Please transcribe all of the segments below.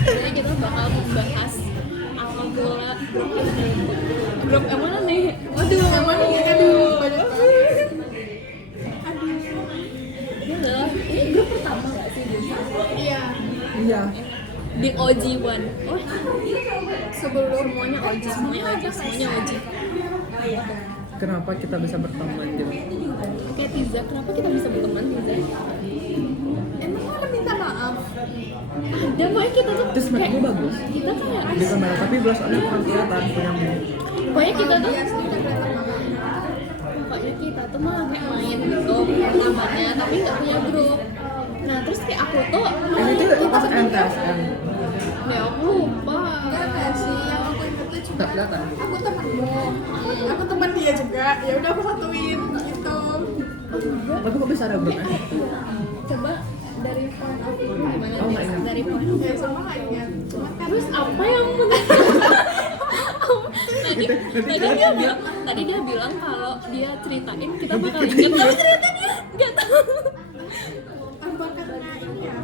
Jadi kita bakal membahas awal mula grup yang mana nih? Aduh, yang mana nih? Aduh, banyak banget. Ini grup pertama nggak sih biasa? Iya. Iya. Di OG1. Oh, Sebelum semuanya OG. Kenapa kita bisa berteman gitu? Oke, Tiza, kenapa kita bisa berteman, Tiza? emang lo minta maaf. Ada, pokoknya kita tuh Terus makanya bagus. kita kayak Di kamera tapi belas orang kurang kelihatan punyamu. pokoknya kita tuh Dia sendiri kelihatan banget. pokoknya kita tuh mah kayak main gitu pertamanya tapi nggak punya grup. Nah terus kayak aku tuh Ini tuh pas MTSM. ya aku lupa. Enggak sih, yang aku inget tuh cuma Tak kelihatan. aku temenmu, aku teman dia juga. Ya udah aku satuin gitu. Tapi kok bisa ada grupnya? Coba dari point of view gimana Oh, nggak Tis? ingat. Dari point of view Ya sama nggak ingat. Cuma kan terus apa yang tadi dia bilang kalau dia ceritain kita bakal inget tapi ternyata dia nggak tahu. apa karena ini ya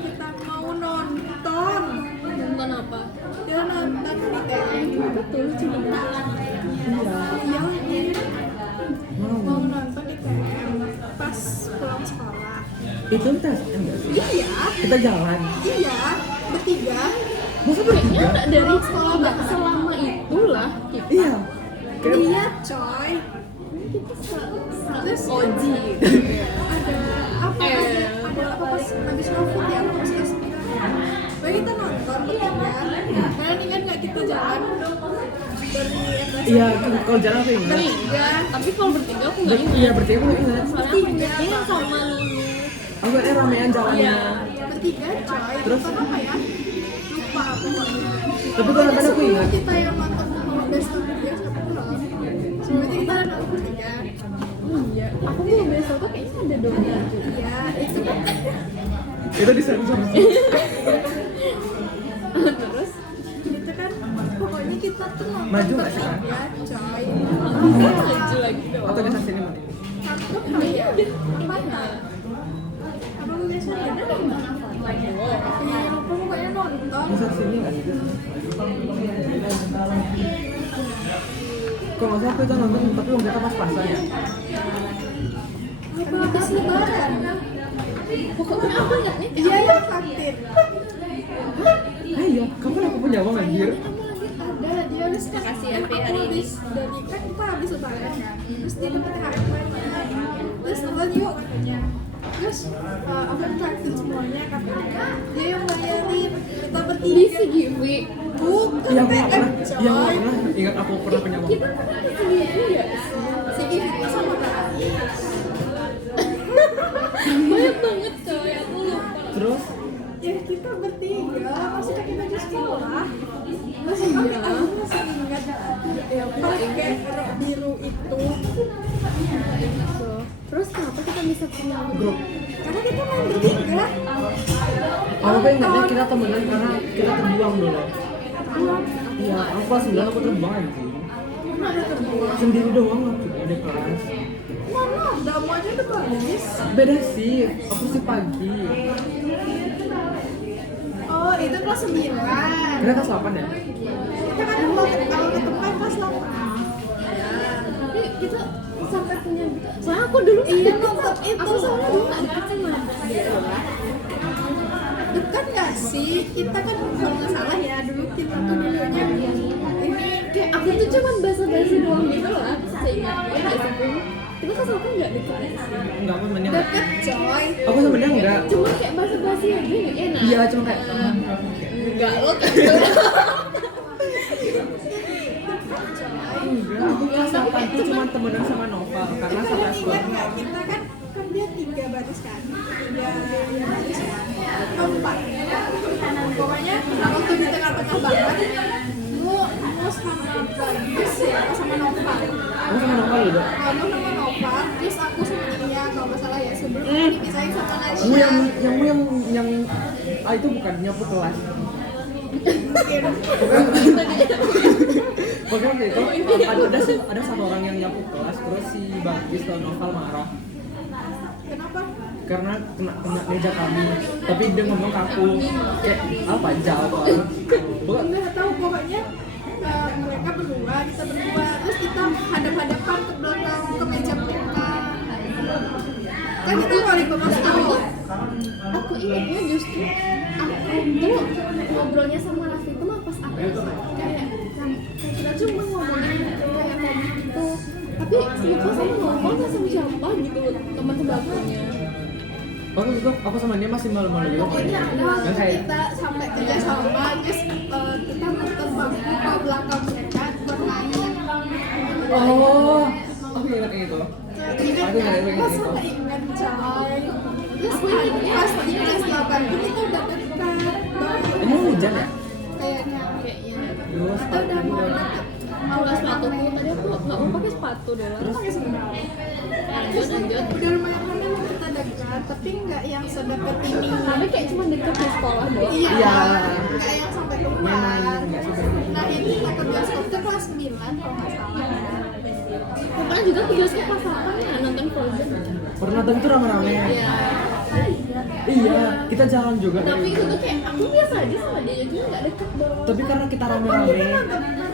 kita mau nonton. Nonton apa? Dia nonton di TN. Betul cuma Iya, mau nonton di TN pas pulang sekolah. Itu MTSM nggak sih? Iya, Kita jalan. iya, bertiga. Masa kayaknya bertiga? dari sekolah nggak selama itulah kita. Iya. Kayak Iya, coy. Terus OG Ada apa? Ada apa pas habis nonton ya? Pas kelas 9. Baik kita nonton bertiga. Kalian ingat nggak kita jalan dari MTS? iya, kalau jalan aku ingat. Bertiga. tapi kalau bertiga aku nggak ingat. Iya, bertiga aku ingat. Soalnya aku ingetnya sama Lulu. Aku ingat ramean jalannya. Iya. Bertiga, coy. Terus? Nonton apa ya? Lupa aku. Tapi kalau nonton aku ingat. Kita yang nonton sama best of dia sampai pulang. Sebenarnya kita nonton bertiga. Iya, aku mau besok tuh kayaknya ada donat juga. Iya, itu kan. Itu di sensor. Terus Itu kan pokoknya kita tuh nonton Maju nggak sih, Kak? bertiga, coy. bisa maju lagi dong. Atau bisa sini mati. Satu kali ya. Mana? Apa gue biasa ada nonton apa? Iya, lupa pokoknya nonton. Bisa sini nggak sih? Kalau nggak salah aku itu nonton tapi waktu kita pas-pasan ya. Apa habis lebaran? Pokoknya aku ingatnya kayak Iya, ya kantin. Ah iya, kamu aku punya uang anjir. Kamu lagi ada, dia habis Makasih ya, aku Pi, hari ini. habis dari kan kita habis lebaran kan. Terus dia dapat THR banyak. Terus nonton yuk katanya. Terus aku traktir semuanya katanya. Dia yang bayarin, kita di bertiga. CGV. Bukan Iya, aku nggak TM, pernah. Iya, aku coy. pernah. Ingat aku pernah punya uang. Kita pernah di CGV ya? CGV itu sama Kak. Banyak banget coy, aku lupa. Terus Ya kita bertiga masih pakai baju sekolah. Masih ingat, aku masih ingat ya pakai rok biru itu. Terus kenapa kita bisa punya grup. Karena kita main bertiga. Aku ingatnya kita temenan karena kita terbuang dulu. Iya, aku kelas 9 aku terbuang anjing. Mana ada terbuang? Sendiri doang aku di kelas. Mana ada mau aja udah bagus. Beda sih, aku sih pagi. Oh itu kelas 9. Kita kelas 8 ya? Kita kan kalau ketemu kan kelas 8. tapi kita sampai punya gitu. Soalnya aku dulu Iya nonton itu. aku soalnya dulu nggak deket sama dia. Dekat nggak sih? Kita kan kalau nggak salah ya dulu kita tuh dulunya ini Kayak aku tuh cuma basa-basi doang gitu lah. Seingat gue nggak sih Pun? Kita kan sama nggak deket ya sih. Enggak, aku temennya enggak. deket coy. Aku sebenarnya enggak. Cuma kayak basa-basi aja nggak enak. Iya, cuma kayak Enggak lo gitu. enggak. Aku kelas 8 tuh cuma temenan sama Nova karena Kita satu ingat sekolah. nggak kita kan dia 3 baris kan, 3 baris kan, 4. Pokoknya waktu di tengah-tengah banget, lu sama Bagus ya, sama Nova. Aku sama Nova juga. Kamu sama Nova, terus aku sama Nia kalau nggak salah ya sebelum dipisahin sama Kamu Nasya. yang itu bukan nyapu kelas. Pokoknya waktu itu ada satu orang yang nyapu kelas terus si Bagis dan Noval marah Kenapa? karena kena meja kami. Tapi dia ngomong ke aku kayak apa jawab. Bukan nggak tahu pokoknya mereka berdua, kita berdua, terus kita hadap-hadapan ke belakang ke meja mereka. Kan itu paling tahu. Aku ingatnya justru aku tuh ngobrolnya sama Raffi itu mah pas aku kayak kita cuma ngomongin kayak tadi gitu, tapi lupa sama ngomong nggak sama siapa gitu teman sebelahnya. Waktu itu aku sama dia masih malu-malu gitu. Pokoknya ada waktu Dan kayak kita sampai kerja sama, terus kita muter bangku ke belakang mereka buat main. oh, aku ingat itu. Ingat Aku nggak ingat pas itu. nggak ingat coy. Terus pas di kelas 8 kita udah dekat banget. Emang hujan ya? Kayaknya Dulu kita udah mau deket. Pakai sepatuku tadi aku nggak mau pakai sepatu deh lah. Terus pakai sendal. Lanjut. Udah lumayan kan kita dekat, tapi nggak yang sedekat ini. Tapi kayak cuma deket di sekolah doang. Iya, Iya. nggak yang sampai keluar. Nah ini kita ke bioskop itu kelas 9 kalau nggak salah. Pernah juga ke bioskop pas apa ya nonton Frozen. Pernah tapi itu rame-rame. Iya. Iya, kita jalan juga. Tapi itu tuh kayak aku biasa aja sama dia jadi nggak deket dong. Tapi karena kita rame-rame.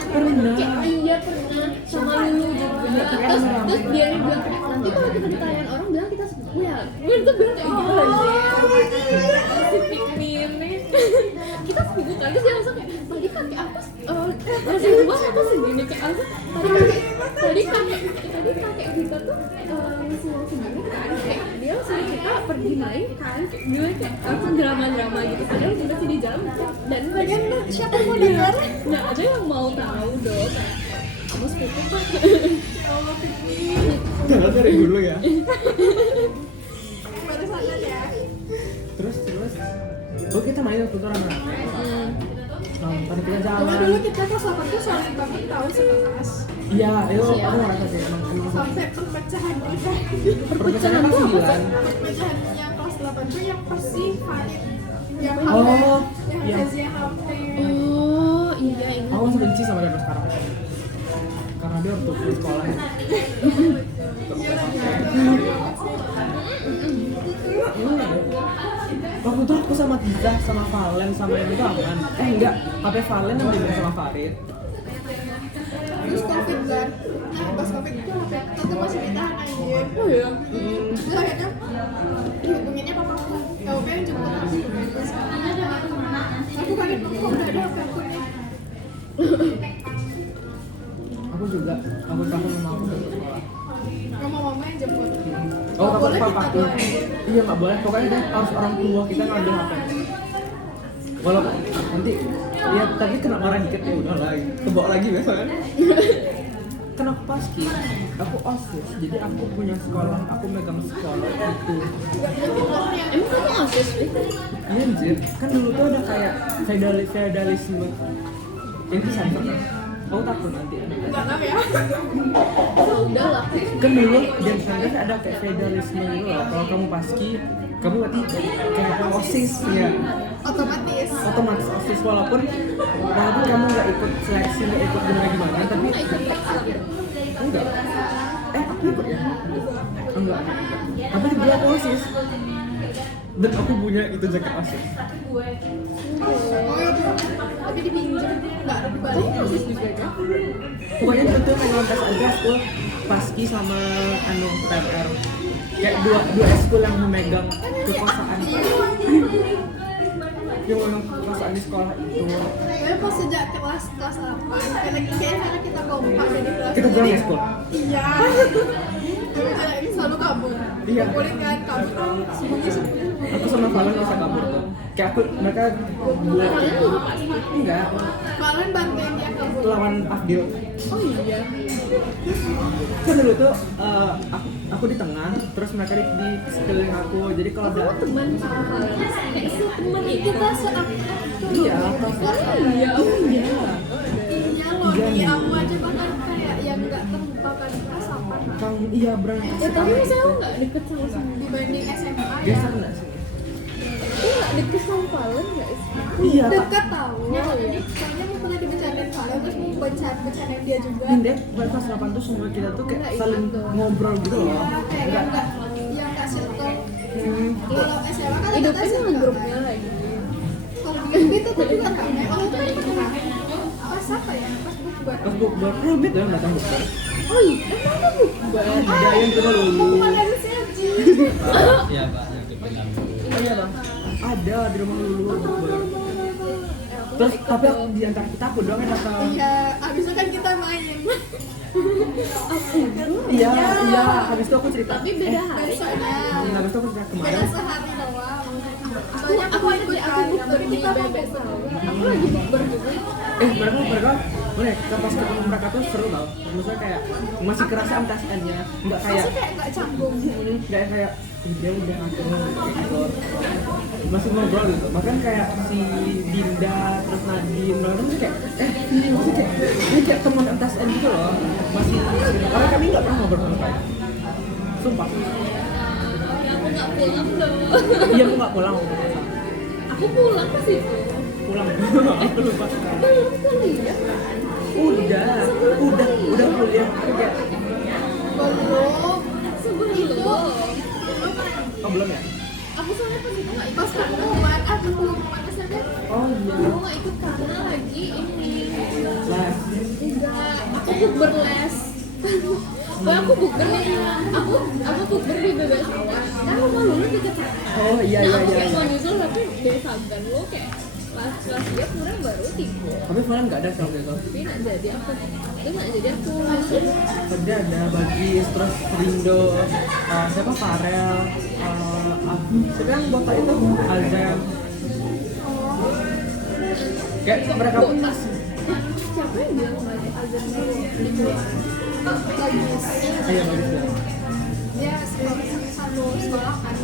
Pernah. Kayak iya pernah sama Lulu juga. Terus dia nih bilang kayak nanti kalau kita ditanyain orang bilang kita sepupu ya. Gue tuh bilang kayak gitu aja. Si Pikmin kita sepupu kan terus dia langsung kayak tadi kakek aku masih rumah aku segini kayak aku tadi kakek kita tuh masih mau segini kan kayak dia suruh kita pergi main kan kayak dia kayak langsung drama gitu padahal kita masih di jalan dan bagian Siapa mau dengar? nggak ada yang mau tahu dong kayak kamu sepupu kan Ya Allah, Fikri. Jangan dari dulu ya. Baru sadar ya. Terus. Oh kita main waktu itu rame-rame. Nonton kita jalan. Cuma dulu kita kelas 8 tuh solid banget tahu sekelas. Iya, ayo aku ngerasa sih emang. Sampai perpecahan mereka. Perpecahan apa 9? Perpecahan yang kelas 8 tuh yang Persi, Farid, yang Oh, HP, yang iya. Fazia HP. oh iya ini Aku masih benci sama dia sampai sekarang. Karena dia waktu di sekolah. Waktu itu aku sama Tiza, sama Valen, sama yang itu aman. Enggak, HP Valen yang dibeli sama Farid. Terus Covid kan. Nah, pas Covid itu HP kita masih ditahan aja. oh iya Terus akhirnya dihubunginnya papa aku. Ya oke jemput aku. Aku kaget kok udah ada HP aku nih. Aku juga, aku takut sama aku ke sekolah. Sama mama yang jemput. Oh, takut boleh papa kita aku. doang. Iya nggak boleh, pokoknya dia harus orang tua kita ngambil HP. Walaupun nanti, ya tapi kena marah dikit ya udah lah, kebawa lagi biasanya. Kan aku paski, aku osis, jadi aku punya sekolah, aku megang sekolah itu. emang kamu osis sih Iya anjir, kan dulu tuh ada kayak feudalisme. Ini tuh sensor kan? Aku takut nanti ada. Enggak tahu ya. ya udah lah Kan dulu di Sanders ada kayak feudalisme gitu loh. Kalau kamu paski, kamu berarti kayak osis ya. Otomatis osis walaupun kamu nggak ikut seleksi, nggak ikut gimana, tapi nggak ikut lagi enggak. Aku ikut ya? Enggak. Tapi dulu aku osis. Dan aku punya itu jaket osis. Oh ya, tapi dipinjam, nggak dibalik. osis juga kan Pokoknya dulu tuh main tes aja aku paski sama anu TMR. Kayak dua eskul yang memegang kekuasaan. Yang memegang kekuasaan di sekolah itu. Tapi pas sejak kelas 8, karena kita kompak jadi kelas. Kita pulang jadi- eskul. Iya. Kayak selalu kabur. Iya. Kumpulin kan kabur sembunyi. Aku sama Valen nggak usah kabur tuh. Kayak aku mereka buat enggak Kalian bantuin dia kabur. lawan Afdil. oh iya Kan dulu tuh aku di tengah, terus mereka di sekeliling aku. Jadi kalau ada teman sama kalian kayak teman itu Kita seakrab. iya, iya oh iya Iya loh, di aku aja bahkan kayak yang nggak terlupakan kesapan Kang iya berani. tapi misalnya aku nggak deket sama dibanding SMA ya. Geser nggak sih? aku nggak deket sama Valen nggak sih Iya. Dekat tahu. Oh, iya. Soalnya mau pernah dibercandain kalian terus mau bercandain dia juga. Indek, kelas 8 tuh semua kita tuh kayak saling ngobrol gitu loh. Iya, kayak yang nggak circle. Kalau SMA kan ada hidupin tes sama grupnya lagi. Kalau gitu tuh juga rame. Oh itu pernah. Pas apa ya? Pas bukber. Pas bukber rame tuh yang datang bukber. Oh iya, emang kan bukber. Ada yang cuma lulu. Bukan dari Selji. Iya banyak dibilang. Oh iya bang. Ada di rumah lulu bukber. Terus tapi di antara kita aku doang yang datang. Iya, abis itu kan kita main. Iya, iya. Habis itu aku cerita. Tapi beda hari. Besoknya Habis itu aku cerita beda kemarin. sehari doang. Aku ikut aku bukber di bebek sawit. Aku lagi bukber juga. Mereka pas ketemu mereka tuh seru tau. Maksudnya kayak masih kerasa MTSN-nya, nggak kayak Masih kayak gak canggung. nggak kayak udah aku gitu. Masih ngobrol gitu. Bahkan kayak si Dinda terus Nadine, mereka tuh kayak masih kayak ini kayak teman MTSN gitu loh. Masih karena kami nggak pernah ngobrol sama kayak. Sumpah. Aku nggak pulang loh. Iya aku nggak pulang. Aku pulang pas itu. Pulang. Aku lupa sekarang. Belum kuliah kan? Udah kuliah. Aku kayak Belum. Sebelum. oh belum ya? Aku soalnya pas itu nggak ikut. Pas pengumuman, pengumuman SMP. Oh iya. Aku nggak ikut karena lagi ini. Les. Enggak, aku bukber les. Pokoknya aku bukber nih. Aku bukber di bebek sawah. Kan rumah Lulu deket sana. Oh iya Nah, iya aku iya. kayak mau nyusul tapi dari Sagan lo kayak kelas dia sebenarnya baru 3. Tapi Fulan nggak ada kalau gitu. Tapi nggak jadi aku. Itu nggak jadi aku langsung. Tadi ada Bagis, terus Rindo, siapa Farel, siapa yang botak itu Alzam. Kayak mereka pun masih. Siapa yang bilang lagi azan dulu di keluar? Bagus. Iya bagus ya. Dia satu sekolah kan.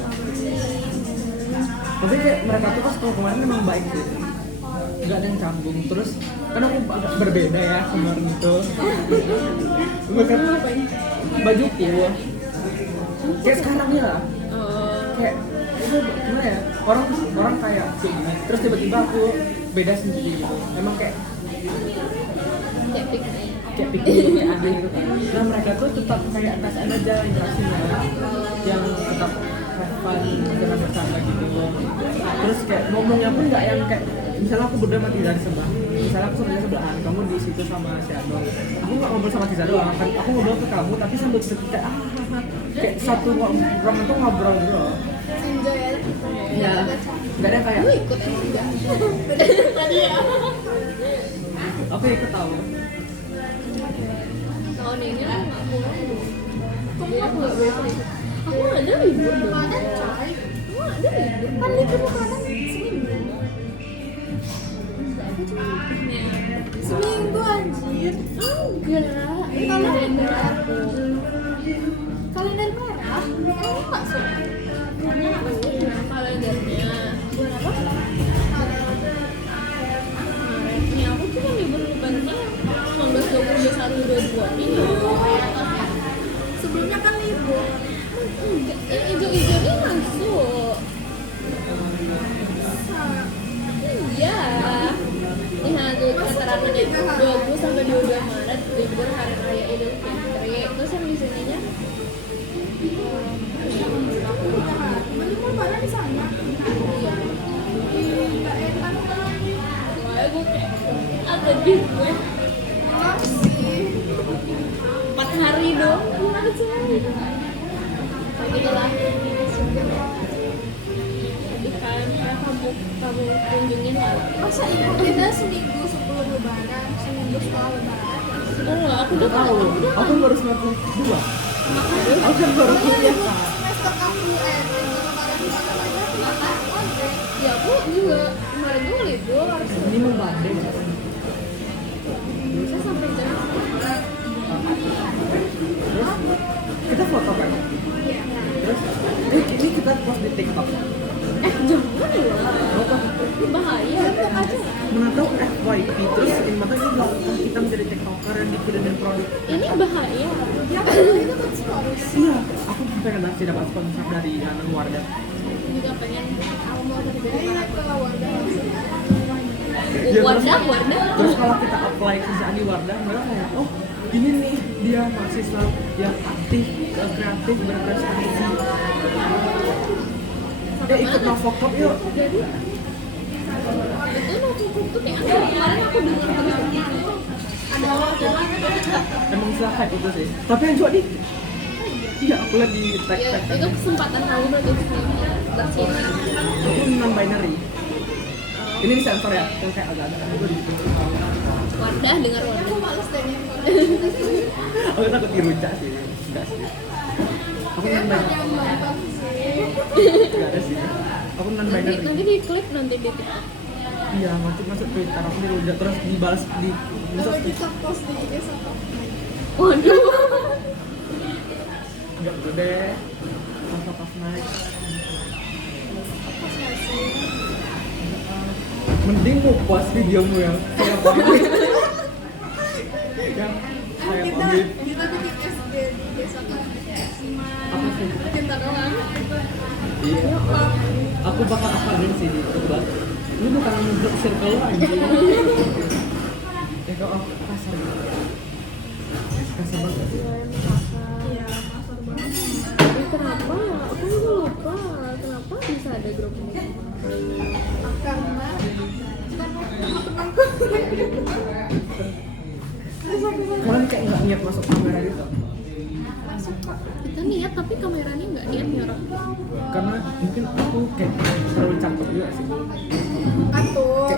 Tapi kayak mereka tuh pas kalau kemarin memang baik sih. Nggak ada yang canggung. Terus kan aku agak berbeda ya kemarin itu. Bukan bajuku. Kayak sekarang ya. Kayak itu gimana ya? Orang kayak gini. Terus tiba-tiba aku beda sendiri gitu. Emang kayak Kayak piknik. kayak aneh gitu kan. Nah mereka tuh tetap kayak MSN aja interaksinya yang tetap have fun dengan bersama gitu. Terus kayak ngomongnya pun nggak yang kayak misalnya aku berdua sama Tiza di sebelah, misalnya aku sama sebelahan, kamu di situ sama si Ado. Aku nggak ngobrol sama Tiza doang, kan aku ngobrol ke kamu tapi sambil kayak kayak satu orang itu ngobrol gitu loh. Enjoy aja. Iya, nggak ada kayak Lu ikut emang enggak? Tadi ya. aku ikut tahu. Tahun ini aku nggak pulang. Kamu aku nggak boleh ikut. Aku nggak ada libur dong. Mana coy? Aku nggak ada libur. Kan libur kadang seminggu. Seminggu anjir. Enggak. Ini kalender aku. Kalender merah. Kamu masuk. Kalendernya. Bulan apa? Maret. Nih aku cuma libur lebarannya 19, 20, 21, 22 ini. Sebelumnya kan libur. Enggak. Hijau-hijaunya masuk. Iya. Ini ada keterangannya 20 sampai 22 Maret libur hari raya Idul Fitri. Terus yang di sininya Mending mana di sana. iya. Enggak enak. Soalnya gue kayak ada di gue Masih. 4 hari dong. Gimana sih? Begitulah. Ikan ya kamu kunjungin lah. Masa ikut kita seminggu sebelum lebaran, seminggu setelah lebaran. Oh, aku udah Tahu, aku baru semester 2. Aku kan baru kuliah kan. Semester kamu minggu lebaran di mana aja kenapa online? Ya aku juga kemarin tuh libur. Ini mau banding. Bisa sampai jam Terus kita foto kan. Terus ini kita post di TikTok. jangan lah. Foto Ini bahaya. Aja. menatau FYP terus ini mata ini melakukan kita menjadi tiktoker yang dikirimin produk. Ini bahaya. Ya itu kan stories. Iya, aku pengen banget sih dapat sponsor dari Wardah. Juga pengen Aku mau terjadi ke Wardah. Wardah. Terus kalau kita apply kerjaan di Wardah, mereka kayak, oh ini nih dia mahasiswa yang aktif, kreatif, berprestasi. ikut Novokop yuk. Jadi itu Novokop tuh kayak kemarin aku dengar terus ada orang Emang istilah hype itu sih. Tapi yang cuan dikit. Iya, aku lihat di ya, tag-tag. itu kesempatan kamu berarti bersih. Aku non binary. Ini di sensor ya, yang kayak agak-agak itu di situ. Wadah dengar Aku wadah. males deh nih. Aku takut dirujak sih. Enggak sih. Aku non binary. Yang nonton sih. Enggak ada sih. Aku non binary. Nanti diklik nanti di TikTok. Iya, masuk Twitter aku dirujak terus dibalas di Coba kita post di IG satu. Waduh. enggak dulu deh. Pas naik. Post nggak sih? Mending mau post videomu yang kayak pamit. Yang kayak Kita pamit. kita bikin SD di IG satu. Apa sih? Kita doang. Iya. Aku bakal hafalin sih coba. Ini bukan grup circle lo anjing. Kok kasar gitu. Kasar banget. Iya, pasar banget. Kenapa? Aku juga lupa. Kenapa bisa ada grup ini? Karena kita mau temanku. Kalian kayak nggak niat masuk kamera gitu. Masuk kok. Kita niat tapi kameranya nggak niat nih orang. Karena mungkin aku kayak terlalu cakep juga sih. Atuh.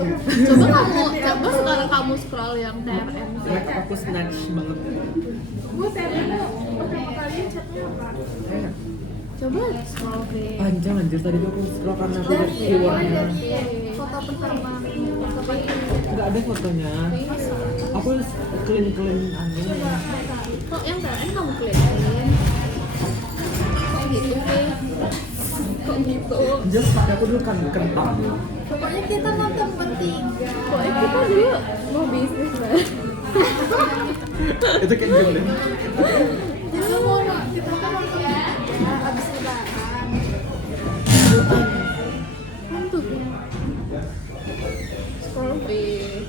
Coba sekarang kamu scroll yang TRM. Make up aku snatch banget. Gue tanya pertama kali chatnya apa? Kayak Coba scroll ke. panjang anjir tadi tuh aku scroll karena aku lihat Dari keywordnya. foto pertama foto paling Nggak ada fotonya. Aku clean anjing. Kok yang TRM kamu kelihatin? Kok gitu sih? Kok gitu? Just pakai aku dulu kan kentang. pokoknya kita nonton bertiga. Pokoknya kita dulu mau bisnis lah. Itu kayak game deh. Kita mau kita kan nonton bertiga abis lebaran. Untuk scroll feed.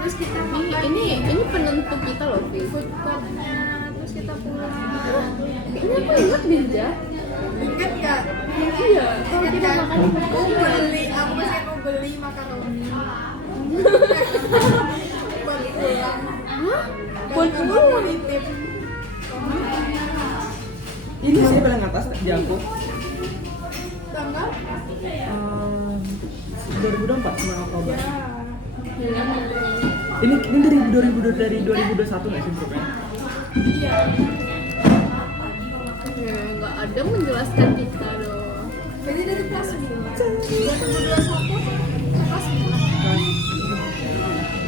Terus kita makan Ini penentu kita loh, Fi. food courtnya. Terus kita pulang. Ini aku ingat Binja. Ingat nggak? Iya, kalau Ingat kita kan? makan Aku beli, aku masih mau beli makaroni. Buat pulang. Hah? Buat Buat pulang? nitip. Ini sih paling atas di aku. Tanggal? 2024 9 Oktober. Ya. Ini dari 2021 nggak sih grupnya? Iya. Ya, nggak ada menjelaskan kita dong. Jadi dari kelas 2021 kelas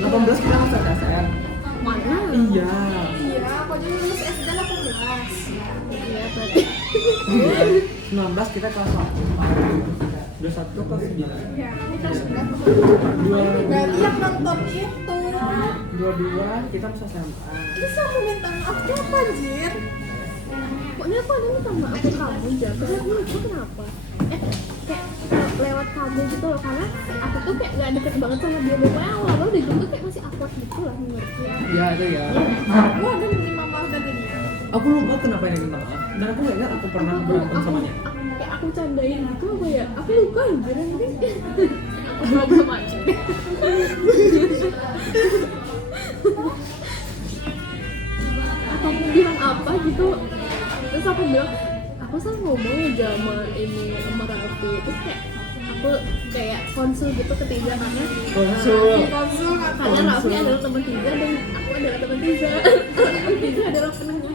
18 kita masuk SN. Mana? Iya. Iya, aku aja lulus SD 18. Iya, berarti. 19 kita kelas 1. 21 kelas 9. Iya, aku kelas 9. Dua Berarti yang nonton itu. 22 kita masuk SMA. Terus aku minta maaf siapa anjir? Pokoknya aku ada minta maaf ke kamu aja, tapi aku lupa kenapa. Kayak lewat kamu gitu loh, karena aku tuh kayak gak deket banget sama dia. Pokoknya awal-awal udah gitu kayak masih awkward gitu lah menurutku. Ya itu ya. Aku ada menerima maaf dari dia. Aku lupa kenapa ini minta maaf. Dan aku nggak ingat aku pernah berantem sama dia. Kayak aku candain gitu apa ya? Aku lupa anjir mungkin. Aku problem aja. Aku bilang apa gitu, terus aku bilang aku sama ngomong ya sama ini sama Raffi, terus kayak konsul gitu ketiga karena Konsul. Konsul karena Raffi adalah teman Tiza dan aku adalah teman Tiza. Teman Tiza adalah penengah.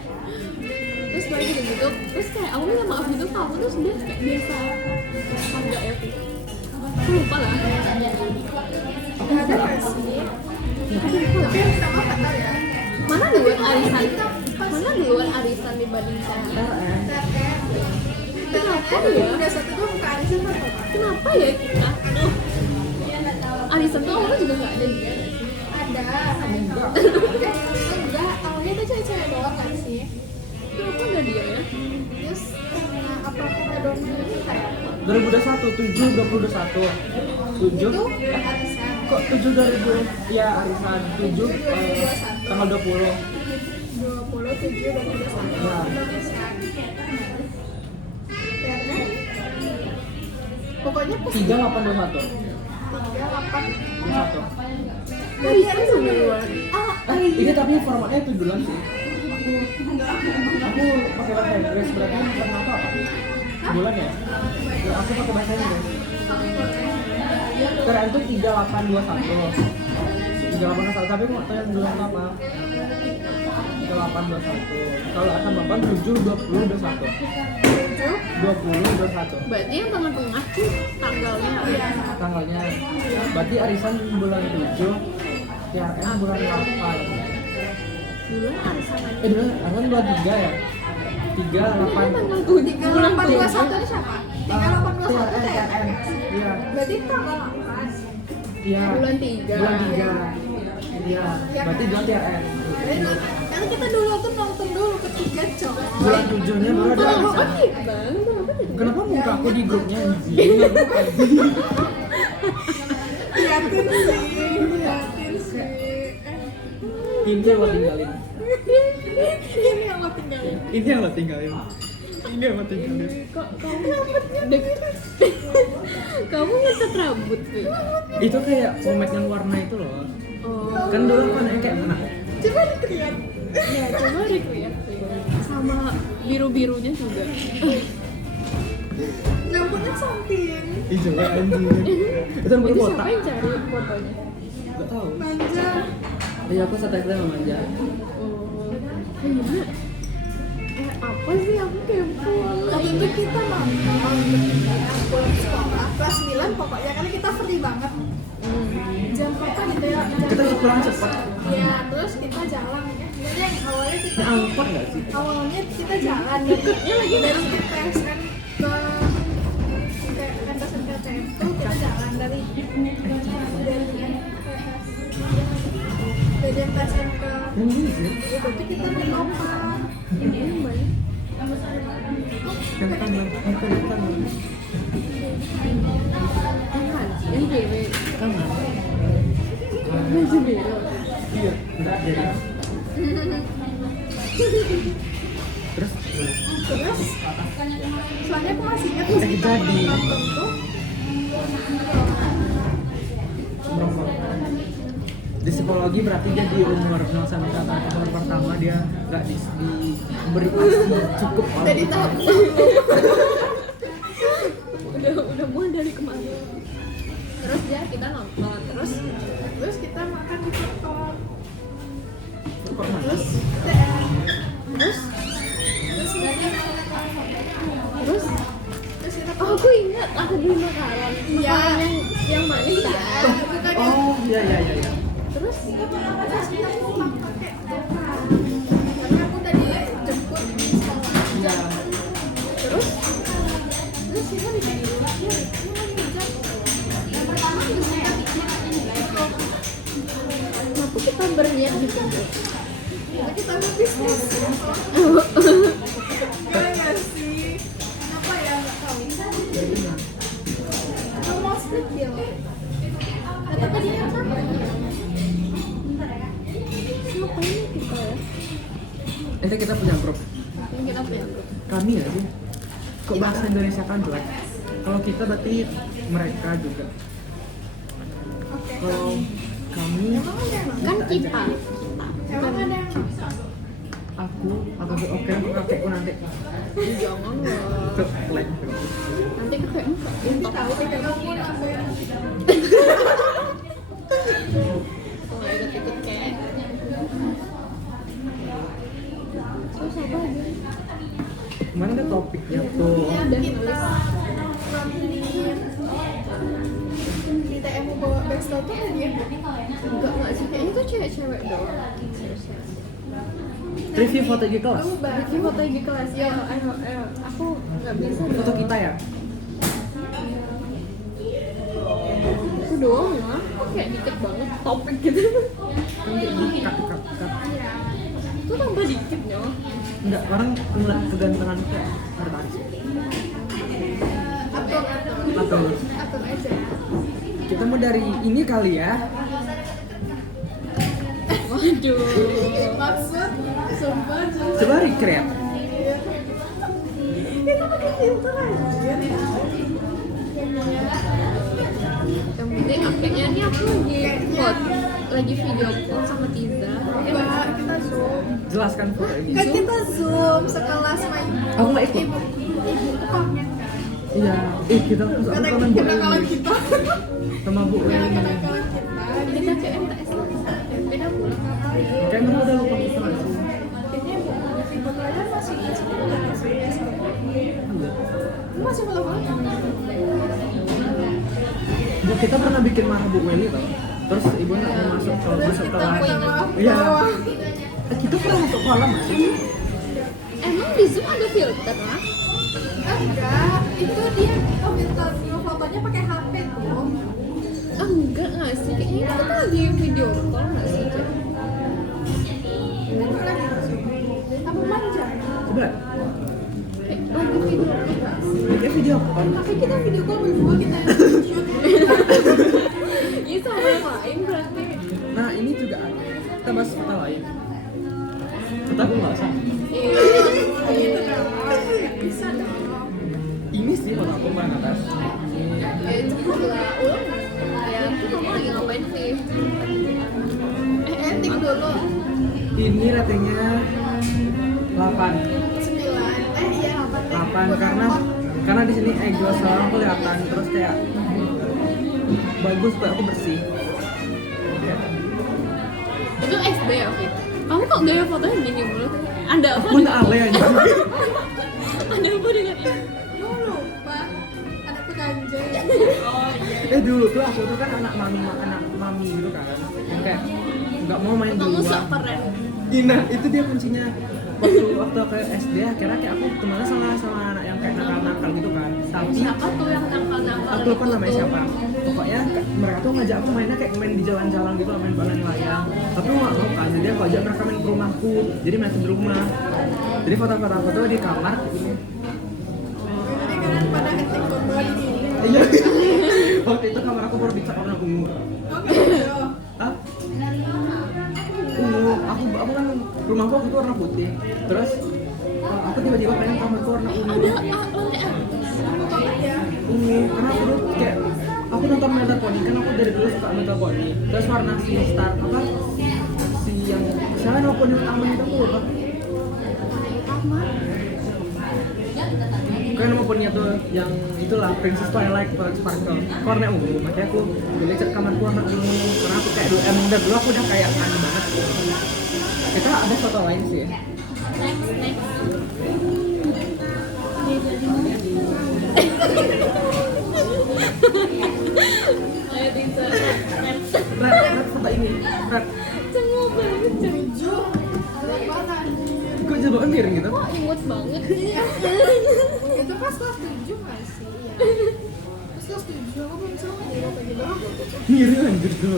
Terus kayak gitu, terus kayak aku minta maaf gitu kamu, terus dia kayak biasa enggak ya Fi? Aku lupa lah. Gak ada nggak sih? Tapi yang minta maaf gak tau ya. Mana duluan arisan? Mana duluan arisan dibandingkan? RN. Kenapa ya? Udah satu tuh muka arisan apa? Kenapa ya kita? Arisan tuh awalnya juga nggak ada dia. Ada. Enggak. Enggak, awalnya itu cewek-cewek doang gak sih? Kenapa nggak dia ya? Terus karena apa kita doang ini kayak 2021 7 2021 7 itu arisan. kok 7 2000 ya arisan 7 tanggal 20 27 dan 21 ya. arisan. Karena Pokoknya pas 3821. 38 21. Arisan sama luar. Ini tapi formatnya 7 bulan sih. Aku pakai bahasa Inggris berarti format apa? Bulan ya? Ya, aku pakai bahasa Inggris. Keren tuh 3821. 3821 tapi aku nggak tahu yang bulan apa. 3821. Kalau akan 8 7 20 21. 20 21. Berarti yang tengah-tengah tuh tanggalnya. Iya. Tanggalnya. Berarti arisan bulan 7, TRM bulan 8. Bulan arisan aja. Bulan arisan bulan 3 ya? 3 8 Tanggal 7 bulan 3821 ini siapa? 3821 TRM. Iya. Berarti tanggal 8. Iya. Bulan 3. Bulan 3. Iya. Berarti bulan TRM. Karena kita dulu tuh nonton dulu ketiga coy. Bulan 7-nya baru ada Oh, arisan. iya bang. Kenapa muka aku di grupnya anjing? Liatin sih. Ini yang lo tinggalin. Ini yang lo tinggalin. Ini yang lo tinggalin. Ini yang lo tinggalin. Kok kamu kamu ngecat rambut sih? Itu kayak pomade yang warna itu loh. Oh. Kan dulu kan kayak mana? Coba dikeliat. Ya, coba recreate sama biru-birunya juga. Rambutnya samping. Hijau anjing. Itu yang Itu berbotak. siapa yang cari fotonya? Gak tahu. Manja. Iya aku setelah sama manja. Oh, iya. Apa sih aku kepo? Waktu itu kita nonton pulang sekolah kelas 9 pokoknya karena kita free banget. Jam berapa gitu ya? Kita pulang cepat. Iya, terus kita jalan. Jadi yang awalnya kita Ini angkot gak sih? awalnya kita jalan deketnya lagi dari TSN ke pentas KTM tuh kita jalan dari TSN ke Yang ini sih. itu tuh kita naik kapal. Yang kanan. Yang kanan. Yang kiri. Kanan. Baju biru. Iya. Enggak jadi. Terus Terus soalnya aku masih ingat jadi. nonton tuh Berapa? Di psikologi berarti dia di umur 0 sampai 1 tahun pertama dia nggak diberi asi cukup dari tahap Udah mulai dari kemana? Terus ya kita nonton terus kita makan di food terus TM terus terus terus kita oh aku ingat aku beli makanan Iya. makanan yang manis iya kan? bukan oh iya iya iya Terus terus kita pulang pakai karena aku tadi jemput di sekolah iya terus kita di sini yang pertama kenapa kita berniat gitu? kita berbisnis gak sih kenapa ya nggak tahu kita mau split deal kata tadi kan sama Ngapain kita ya? nanti kita punya grup Yang kita punya grup. kami ya sih kok bahasa Indonesia kan jelek kalau kita berarti mereka juga oke kalau kami Kan kita. emang ada yang masak aku oke aku kakekku nanti Jangan lah. ke like Nanti kakek enggak. nanti tahu sih kamu nambahin Kalau nggak ikut kayak. Terus apa aja? mana ada topiknya tuh ya Udah kita nulis. di TMU bawa bestel tuh hadiah Enggak sih. Kayaknya itu cewek-cewek doang. review foto di kelas Review foto di kelas ya. Ayo. Aku nggak bisa. foto kita ya Itu doang ya. Kok kayak dikit banget topik gitu. kan di cut Itu tambah dikit ya. enggak orang ngeliat kegantengan kayak tertarik sih atur aja kita mau dari ini kali ya Waduh. maksud sumpah coba recreate kita pakai filter aja semuanya. Yang penting kayaknya ini aku lagi video call sama Tiza. Enggak, kita zoom. Jelaskan for ini. Kan kita zoom sekelas main. Aku nggak ikut. Ibu komen kan. Iya, kita aku komen Bu Kenakalan Eli kita. sama Bu Eli. Kenakalan kita. Kita ke MTS lah. Beda pulang. Kayak kamu udah lupa kita nggak sih? Ini ibu kalian masih sekolah SD. Iya. Masih belum Bu, kita pernah bikin marah Bu Eli tau. Terus ibu nggak mau masuk kalau masuk kelas. Iya. Kita pernah masuk kolam nggak sih? Emang di Zoom ada filter lah? Enggak, itu dia filter fotonya pakai HP tuh. Enggak nggak sih? Kayaknya kita lagi video call nggak sih? Cak? Kan lagi zoom. Apa manja? Coba. Lagi video call nggak sih? Bikin video apa? Tapi kita video call berdua kita yang shoot. Iya sama lain berarti. Nah ini juga ada. Kita bahas kata lain. Kata aku nggak usah. Iya. Bisa dong. Ini sih kalau aku main atas. Cepet lah. Ulang. Ya, itu kamu lagi ngapain sih? Ending dulu. Ini ratingnya 8. 9. Iya 8. 8 karena di sini egos orang kelihatan terus kayak bagus buat aku bersih. Itu SD ya, Fit? Kamu kok gaya fotonya gini mulu? Ada apa? Aku nggak alay aja. Ada apa dengan ini? Gue lupa. Anakku anjay. Oh iya. Dulu tuh aku tuh kan anak mami gitu kan, yang kayak nggak mau main di Kamu sok luar. keren. Nah itu dia kuncinya. Waktu ke SD akhirnya kayak aku temenan sama anak yang kayak nakal gitu kan. Tapi Siapa tuh yang nakal-nakal? aku lupa namanya siapa. Pokoknya mereka tuh ngajak aku mainnya kayak main di jalan-jalan gitu, main layang. Tapi aku nggak mau kan, jadi aku ajak mereka main ke rumahku. Jadi main di rumah. Jadi foto-foto aku tuh di kamar gitu. Jadi kalian pada ngetik foto ini. Iya. Waktu itu kamar aku baru dicat warna ungu. Oke, yo. Hah? Ungu. Aku kan rumahku waktu itu warna putih. Terus aku tiba-tiba pengen kamarku warna ungu. Ada lantai Aku banget ya. Ungu. Karena aku dulu kayak aku nonton Metal Pony kan aku dari dulu suka Metal Pony. Terus warna si Star apa? Si yang siapa nama poni utama itu aku lupa. Kan nama poninya tuh yang itulah Princess Twilight Sparkle. Warna ungu. Makanya aku pilih cat kamarku warna ungu. Karena aku kayak dulu emang dari dulu aku udah kayak aneh banget. Kita ada foto lain sih. next. Ayo Tiza. Next. Red foto ini. Red. Cengok banget, cengok. 7. Mana? Kok jilbabnya miring gitu? Kok imut banget? Itu pas kelas 7 nggak sih? Iya. Pas kelas 7 aku belum sama dia kayak gitu. Miring anjir tuh.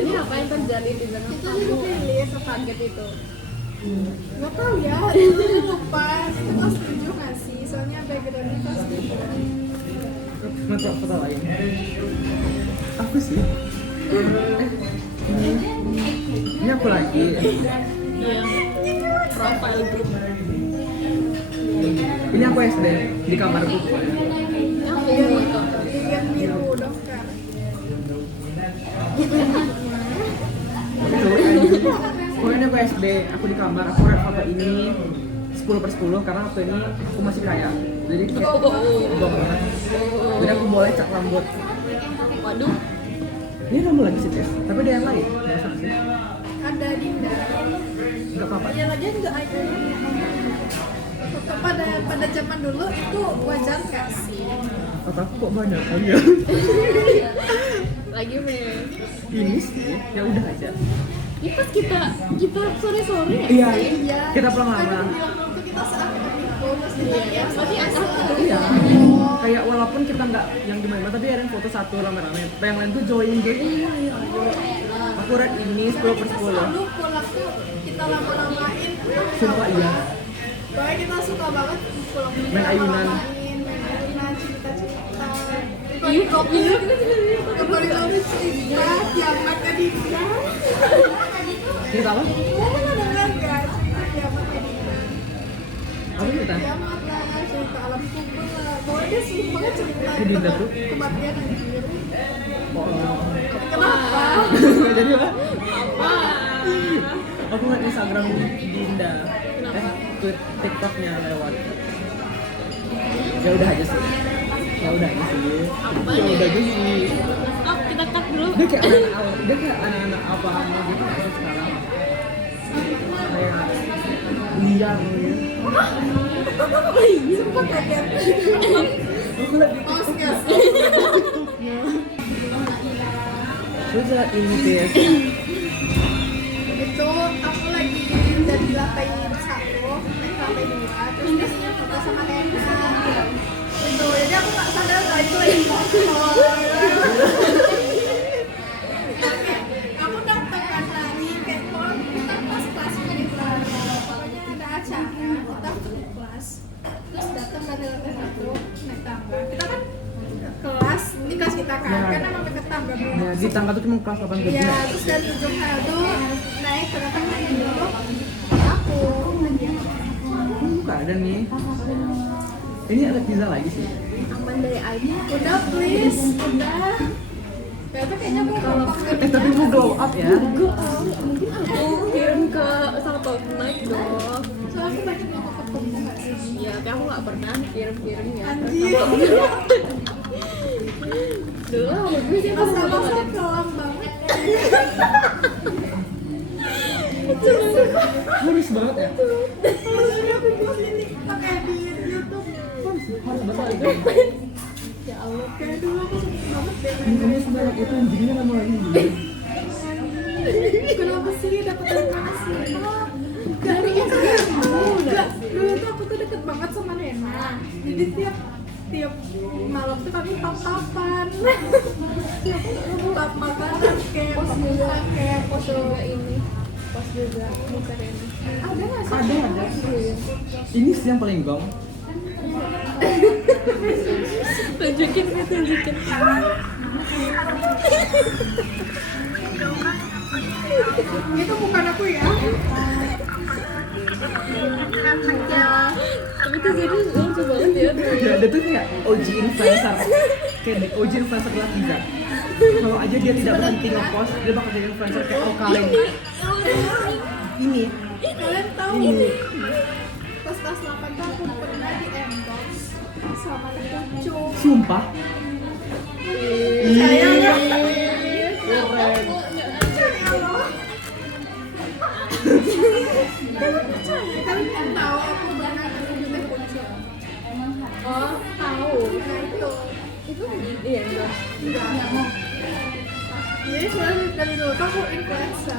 Ini apa yang terjadi di tengah Itu kamu? juga pilih. Sekaget itu. Nggak tahu ya, itu lupa. Itu kelas 7 nggak sih? Soalnya backgroundnya kelas 7. Foto foto lain. Aku sih. Ini aku lagi. Iya. Profile group. Ini aku SD di kamarku. Aku foto. Yang biru dong kan. Pokoknya aku SD, aku di kamar, aku lihat foto ini 10/10 karena waktu ini aku masih kaya. Jadi kayak bang banget. Jadi aku boleh cat rambut. Waduh. Ini rambut lagi sih, Tes. Tapi ada yang lain. Nggak usah sih. Ada Dinda. Nggak apa-apa. Ya lagi juga icon. Foto pada zaman dulu itu wajar nggak sih? Foto aku kok banyak aja. Lagi nih. Ini sih, ya udah aja. Ini pas kita sore-sore ya? Iya, Iya. kita pulang lama. Kan bilang waktu kita seaktif itu, terus kita Iya, pasti anak Iya. Kayak walaupun kita nggak yang gimana, tapi ada yang foto satu rame-rame. Yang lain tuh join gitu. Aku red ini 10/10. Lalu pulang tuh kita lama-lamain. Sumpah iya. Pokoknya kita suka banget pulang Main ayunan. main ayunan, cerita-cerita. Iya, iya. Yang paling lucu cerita kiamatnya Dinda. Cerita apa? Kamu pernah dengar nggak cerita kiamatnya Dinda? Apa cerita? Kiamat lah, cerita alam kubur lah. Pokoknya dia sering banget cerita Ke Dinda tuh? kematian anjir. Oh. Kenapa? Nggak jadi lah. Wah. Aku ngeliat Instagram Dinda. TikToknya lewat. Ya udah aja sih. Ya udah aja sih. Ya udah aja sih. Stop, kita cut dulu. Dia kayak anak-anak apa gitu nggak sih sekarang? Kayak liar gitu. Sumpah kaget. Aku liat di Males nggak sih? TikToknya. Terus liat ini guys. Itu aku lagi dari lantai 1 naik ke lantai 2 terus biasanya foto sama Nena itu jadi aku nggak sadar kalau itu lagi foto. Aku datang kan lari kayak kalau kita pas kelas gitu pokoknya ada acara kita tuh di kelas terus datang dari lantai 1 naik tangga kita kan kelas di kelas kita kan emang deket tangga Ya, di tangga tuh cuma kelas 8 gitu. ya, terus dari ujung itu naik ke belakang lagi dulu aku Nggak ada nih. Ini ada pizza lagi sih. Aman dari aja. udah please udah ternyata kayaknya aku gampang Tapi mau glow up ya. Mungkin aku kirim ke satu night dong. soalnya aku banyak yang aku ketemu nggak sih Ya, tapi aku nggak pernah kirim ya. anjir Dulu aku gue sih pas sama masa kelam banget Harus banget ya. maksudnya aku post ini pakai di YouTube Harus banget. ya Allah. kayak dulu aku suka banget deh Ini kamu sebanyak itu anjingnya lama lagi. kenapa sih dapet dari mana sih Dari enggak enggak dulu tuh aku tuh deket banget sama Nena jadi tiap malam tuh kami tap-tapan tap makanan kayak makan kayak Pas foto juga ini. Pas juga muka Rena. ada nggak sih? Ada. Ini sih yang paling gong. Tunjukin gue, tunjukin. Itu bukan aku ya. Ya, tapi tuh jadi lucu banget ya. Ya, dia tuh kayak OG influencer. Kayak OG influencer kelas 3. Kalau aja dia tidak berhenti nge-post, dia bakal jadi influencer kayak Okaleng. Ini. Kalian tahu Ini. pas kelas 8 tuh aku pernah di endorse sama Lucu. Sumpah. Sayang ya. Keren. Kalian tahu aku pernah di Lucu. Oh, tahu. Nah itu. Itu iya enggak. Jadi sebenarnya dari dulu tuh aku influencer.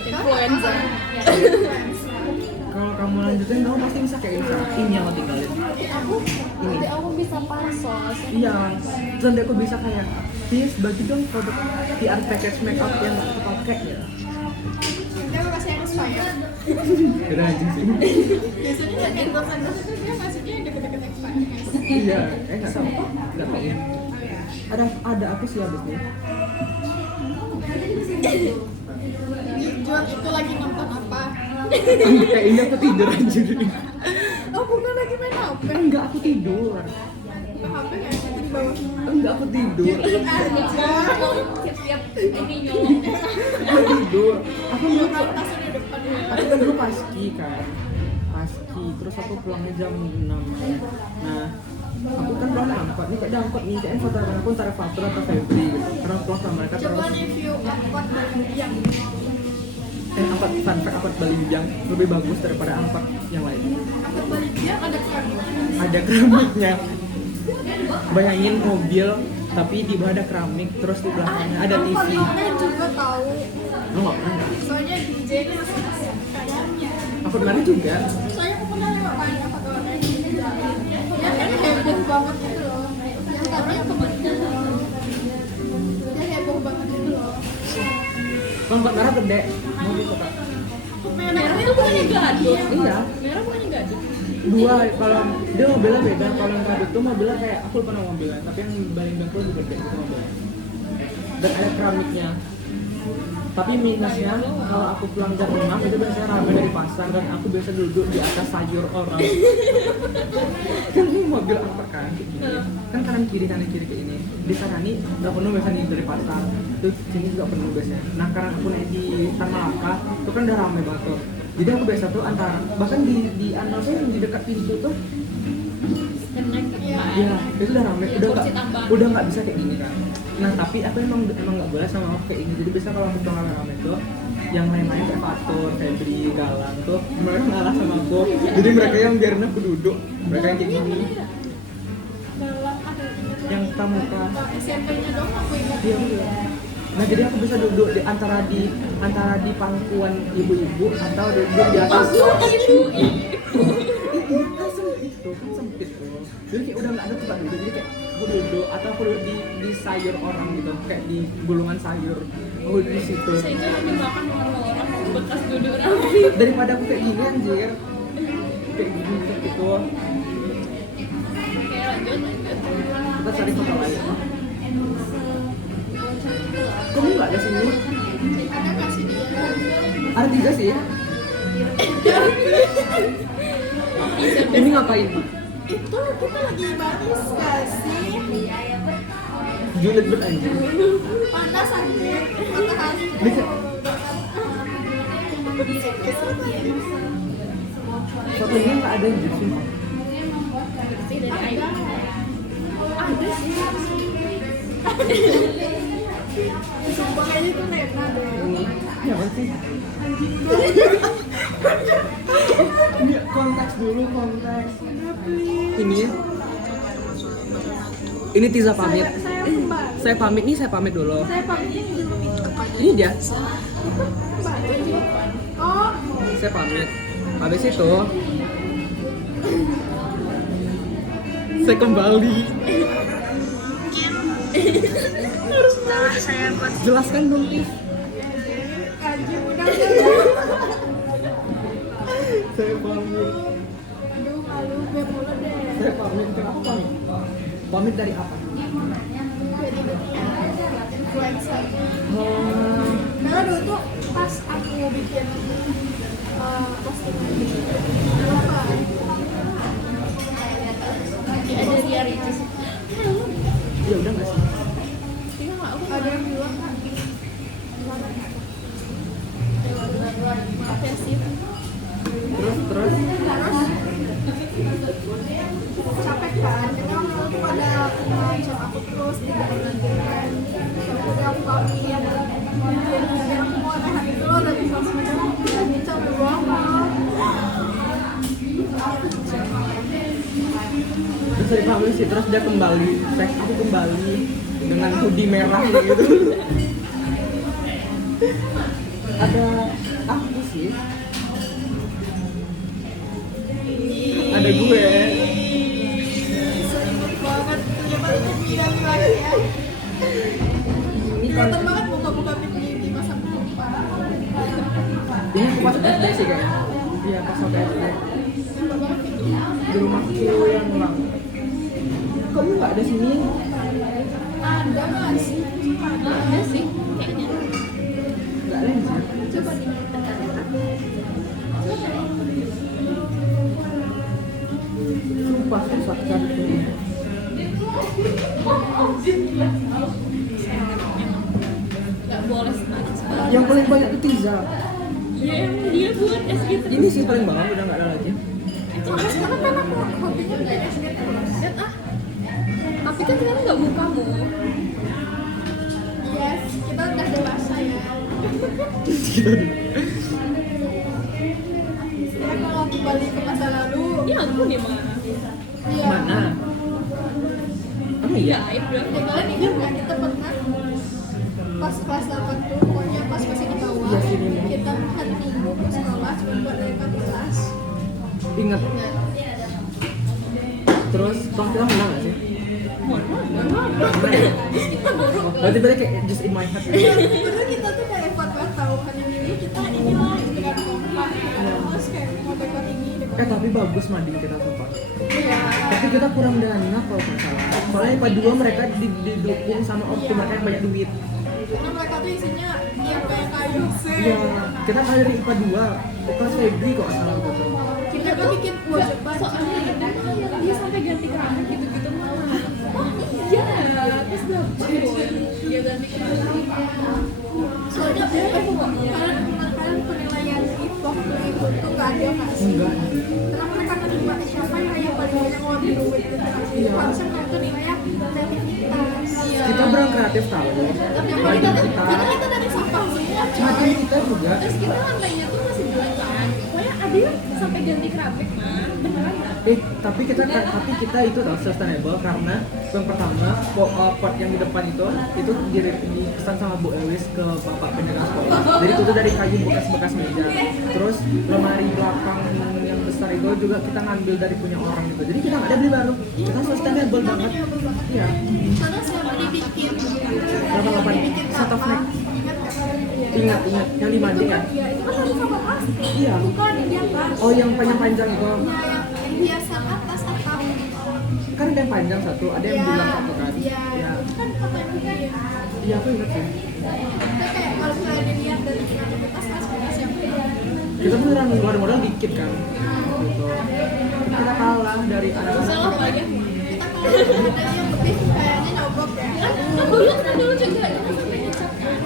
Influencer. Influencer. Kalau kamu lanjutin, kamu pasti bisa kayak ini yang lo tinggalin. Nanti aku bisa pansos. Iya. Terus nanti aku bisa kayak, please bagi dong produk PR package makeup yang aku pakai. Nanti aku kasih yang expired. Udah anjing sih. Biasanya yang endorse itu dia ngasihnya yang deket-deket expired. Iya, nggak tahu. Nggak tahu. Ada aku sih abisnya. Jual itu lagi nonton apa? Kayak ini aku tidur anjir. Oh bukan lagi main HP. Enggak, aku tidur. Bukan HP nggak sih di bawah. Enggak, aku tidur. Siap-siap ini nyolong. Aku tidur. Aku dulu Tasnya di depan. aku kan dulu paski kan. Paski, terus aku pulangnya jam 6. Nah, aku kan pulang angkot nih, kayak angkot nih, kayak foto aku ntar Fatur atau Febri gitu. Karena aku pulang sama mereka Coba terus review angkot dari yang angkot fun fact angkot Bali Biang lebih bagus daripada angkot yang lain. angkot balik dia ada keramik. Ada keramiknya. Bayangin mobil tapi di bawah ada keramik, terus di belakangnya ada TV. Angkotnya juga tahu. Lo nggak pernah nggak? Soalnya DJ-nya kayaknya. Aku kemarin juga. Soalnya aku pernah lewat banyak angkot orang ini. Ya kayaknya heboh banget gitu loh. Yang tadinya kemana? Ya heboh banget gitu loh. Angkot merah gede. Mobil kota. Merah Itu bukannya gadut. Iya. Merah bukannya gadut. Dua, kalau dia mobilnya beda. Kalau yang gadut tuh mobilnya kayak aku lupa nama mobilnya, tapi yang Bali Biang tuh lebih gede itu mobilnya. Dan ada keramiknya. Tapi minusnya kalau aku pulang jam 6 itu biasanya rame dari pasar dan aku biasa duduk di atas sayur orang. Kan ini mobil apa kan? Kan kanan kiri kayak ini. Di sana nih nggak penuh biasanya dari pasar. Tuh sini juga penuh biasanya. Nah karena aku naik di Tan Malaka, itu kan udah rame banget tuh. Jadi aku biasa tuh antara bahkan di Anol tuh yang di dekat pintu tuh. Iya, itu udah rame, udah nggak bisa kayak gini kan. Nah tapi aku emang nggak boleh sama aku kayak ini. Jadi biasa kalau aku rame-rame tuh, yang lain-lain kayak Fatur, Febri, Galang tuh mereka ngalah sama aku. Jadi mereka yang biarin aku duduk, mereka yang kayak gini. Yang pramuka. SMP-nya dong aku ingat. Iya. Nah jadi aku bisa duduk di antara di pangkuan ibu-ibu atau duduk di atas. Kan sempit tuh. Jadi kayak udah nggak ada tempat duduk. Jadi kayak aku duduk atau aku duduk di sayur orang gitu, kayak di gulungan sayur. Aku duduk di situ. Saya itu lebih makan orang bekas duduk rapi. Daripada aku kayak gini anjir. Kayak gini gitu. Oke, lanjut. Kita cari foto lain. Kamu nggak ada sini? Ada nggak sih dia? Ada 3 sih. Ini ngapain? Itu kita lagi baris nggak sih? Julid banget anjir. Panas sakit, matahari. Bisa. Fotonya nggak ada anjir sumpah. Bersih dari air. Ada sih. Sumpah kayaknya itu Nena deh. Ini apa sih? Ini konteks dulu konteks. Ini Tiza pamit. Saya kembali. Saya pamit nih, saya pamit dulu. Saya pamit dulu. Ini dia. Oh, Saya pamit. Habis itu saya kembali. Jelaskan dong, Tis. anjing udah. Saya pamit. Aduh, malu gue mulu deh. Saya pamit. Kenapa pamit? Pamit dari apa? Influencer. Oh, Karena dulu tuh pas aku bikin postingan apa? Ada dia Ricis. ya udah nggak sih? Tinggal nggak aku Ada yang bilang maaf ya sih. Terus capek kan? Kita waktu itu pada ngajak aku terus dibikin kan. Kemudian aku pamit. Sekarang aku mau rehat itu loh dari sosmed. Jadi capek banget. terus dari pamit sih, terus dia kembali, tag aku kembali dengan hoodie merah kayak gitu. Ada aku sih, ada gue. Seringet banget. Ternyata itu bilang lagi ya. Ini Kelihatan banget buka-buka di masa lupa. ini aku pas SD sih kayaknya. Iya pas SD di rumahku yang ulang. Kamu nggak ada sini? Ada nggak sih? Ada sih kayaknya. Nggak ada yang sini. Coba nih. Sumpah susah kan. Nggak boleh semangat. Yang paling banyak itu Tiza. Dia buat SG Ini sih paling bawah, udah nggak ada lagi. Terus sekarang kan aku hobinya udah SG terus. lihat ah. Tapi kan sekarang nggak mukamu. Yes, kita udah dewasa ya. Ya kalau kembali ke masa lalu, Ya ampun di mana? iya. Mana? Oh iya. Gaib dong. Ya kalian ingat nggak kita pernah pas kelas 8 tuh, pokoknya pas masih di bawah, Iya sih, Nina. kita hari minggu ke sekolah cuma buat lewat kelas. Ingat. Terus toh kita menang nggak sih? Menang ya? Berarti kayak just in my head. Iya, padahal kita tuh udah effort banget tahu hari ini kita ini loh dengan kompak, terus kayak mau dekat ini, dekat Tapi bagus mading kita sumpah. iya. Tapi kita kurang dana kalau nggak salah. Soalnya pada dua mereka didukung sama waktu mereka yang banyak duit. karena mereka tuh isinya yang kayak kayu Iya, kita kan dari IPA 2, kelas Febri kok asal gitu. kita kan bikin wajib baca soalnya dia sampai ganti keramik gitu-gitu malah. Oh iya, terus dapet dia ganti keramik. soalnya kalian penilaian itu waktu itu tuh nggak ada kasih Enggak. karena mereka nerima siapa yang paling banyak ngambil duit itu Iya. harusnya kalian tuh nilainya kreativitas Kita berang kreatif tahu. tapi Bagi karena kita dari sampah semua Mati kita juga. Terus kita lantainya tuh masih jelek kan. Pokoknya ada yang sampai ganti keramik mah. Beneran nggak? Tapi kita itu tau sustainable karena yang pertama pot yang di depan itu dipesan sama Bu Elis ke bapak penjaga sekolah. Jadi itu tuh dari kayu bekas meja. Terus lemari belakang yang besar itu juga kita ngambil dari punya orang gitu. Jadi kita nggak ada beli baru. Kita sustainable banget. Iya. karena siapa dibikin 88 set of neck. Ingat yang di Mading ya? iya itu kan dari sampah plastik Iya. bukan dia kan Oh yang panjang-panjang itu. yang biasa atas atau Kan ada yang panjang satu, ada yang bulat satu kan? iya Iya. itu kan fotonya dia Iya aku ingat sih. itu kayak kalau misalnya dilihat dari kreativitas pas siapa Kita beneran ngeluarin modal dikit kan gitu. Kita kalah dari anak-anak Salah lagi. kita kalau ada yang lebih kayaknya nyogok ya Kan dulu juga kita sampai ngecat kan.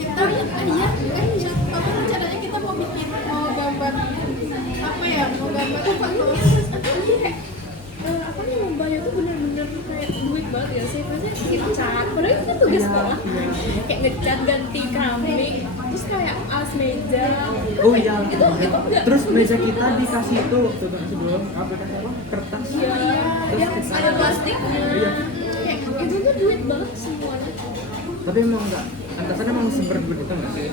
kita iya tapi rencananya kita mau bikin mau gambar apa ya mau gambar apa tuh Apa nih lombanya tuh bener-bener kayak duit banget ya sih. Maksudnya ngecat. Padahal itu kan tugas sekolah. Kayak ngecat ganti keramik. Terus kayak alas meja. Oh iya. Itu enggak. Terus meja kita dikasih itu waktu sebelum apa kertas. Iya. Yang ada plastiknya. Iya. Kayak itu tuh duit banget semuanya. Tapi emang enggak. Atasannya emang seberduit itu enggak sih?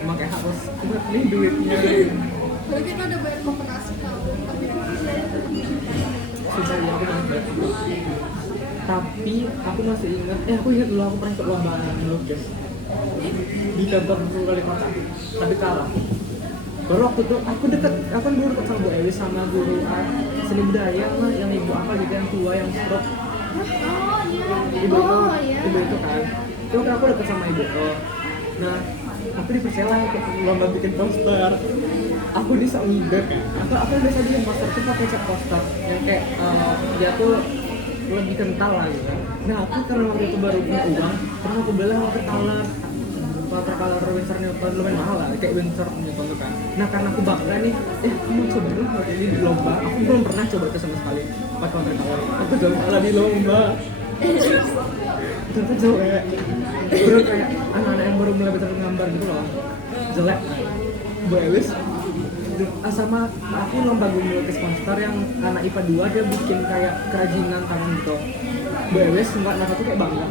Emang kayak harus buat nih duitnya. jadi kita udah bayar koperasi kalau tapi Susah ya aku masih. Tapi aku masih ingat. Aku ingat dulu aku pernah ikut lomba melukis di kantor wali kota. Tapi kalah. Baru waktu itu aku kan dulu deket sama Bu Elis sama guru seni budaya mah yang ibu apa gitu yang tua yang stroke. oh iya Ibu itu, Oh, iya. ibu itu kan. Itu kan aku deket sama ibu itu. Nah, aku dipercaya untuk lomba bikin poster. Aku bisa ngide kan. Aku biasa bikin poster tuh pakai cat poster yang kayak dia tuh lebih kental lah gitu. Nah, aku karena waktu itu baru punya uang, karena aku beli watercolor Winsor Newton lumayan mahal lah, kayak Winsor Newton tuh kan. Nah, karena aku bangga nih, aku mau coba dulu kalau ini di lomba. Aku belum pernah coba itu sama sekali pakai watercolor. Aku coba malah di lomba. Ternyata jelek. Baru kayak anak-anak yang baru mulai belajar gambar gitu loh. Jelek. Bu Elis sama aku lomba gue melukis poster yang anak IPA 2 dia bikin kayak kerajinan tangan gitu. Bu Elis nggak nafas tuh kayak bangga.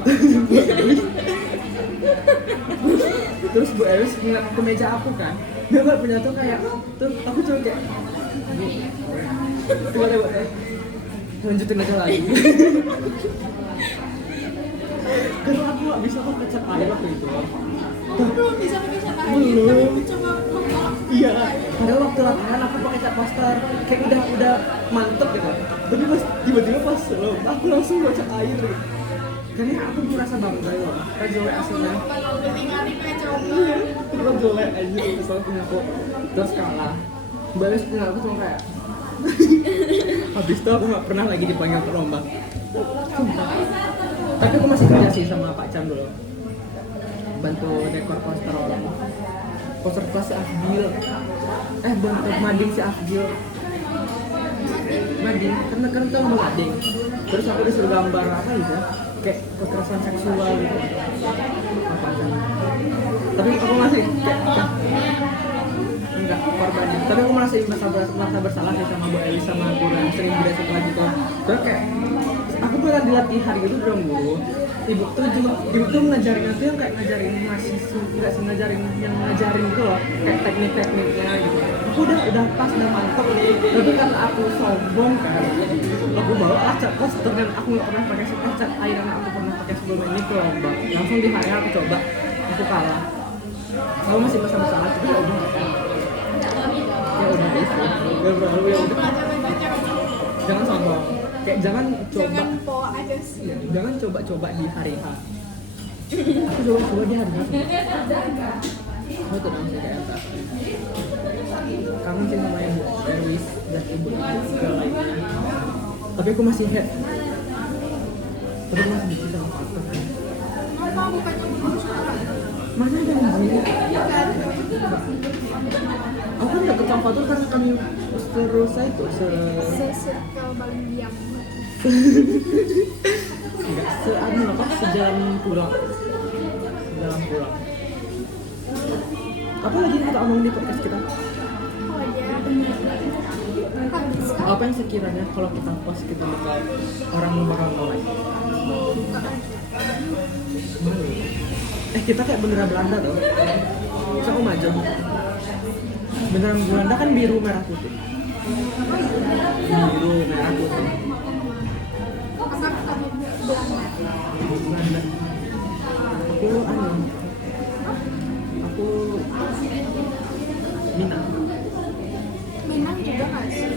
Terus Bu Elis ngeliat ke meja aku kan, dia nggak punya tuh kayak tuh aku cuma kayak coba lanjutin aja lagi. Karena aku nggak bisa pakai cat air waktu itu. belum bisa pakai cat air Belum. tapi coba menolak Iya, padahal waktu latihan aku pakai cat poster, kayak udah mantep gitu. Tapi pas tiba-tiba pas aku langsung bawa cat air. Karena aku merasa bangga loh, kan jelek aslinya. kalau ketinggalan kayak coba Iya, itu jelek aja itu soal punya aku. Terus kalah. Balas punya aku cuma kayak. Habis itu aku nggak pernah lagi dipanggil ke lomba. Sumpah. Tapi aku masih kerja sih sama Pak Chan dulu. Bantu dekor poster orang. Poster kelas si Afgil. Bantu mading si Afgil. Mading, karena kan itu mau mading. Terus aku disuruh gambar apa gitu, kayak kekerasan seksual gitu. Apa kan? Tapi aku masih kayak enggak korban. Tapi aku merasa bersalah sih sama Bu Elis sama guru yang sering budaya satu lagi tuh. Terus kayak aku pernah dilatihan gitu dong guru. Ibu tuh ngajarin aku yang kayak ngajarin mahasiswa, nggak sih ngajarin yang ngajarin gitu loh, kayak teknik-tekniknya gitu. Aku udah pas, udah mantep nih. Tapi karena aku sombong kan, aku bawa cat poster dan aku nggak pernah pakai cat air yang aku pernah pakai sebelum ini ke lomba. Langsung di hari aku coba, aku kalah. Aku masih merasa bersalah, tapi ya udah itu. Ya udah itu. Ya udah. Jangan sombong. Kayak jangan coba. Jangan po aja sih. Ya, jangan coba-coba di hari H. Aku coba-coba di hari H. Aku tuh nangis kayak apa? Kangen sih sama yang Erwis dan ibu segala. Tapi aku masih head. Tapi aku masih bisa sama apa? Apa bukannya mau sekolah? Mana ada anjing? Aku kan deket sama Fatur karena kami terus itu Circle paling diam. enggak seanu apa sejalan pulang. Sejalan pulang. Apa lagi yang kita omongin di podcast kita? Oh ya. Habis kan? Apa yang sekiranya kalau kita post kita bakal orang bakal nge-like? Malu. Kita kayak bendera Belanda tuh. Coba maju. Bendera Belanda kan biru merah putih. Biru merah putih. Apa kamu bilang? Belanda. Aku Minang. Minang juga nggak sih?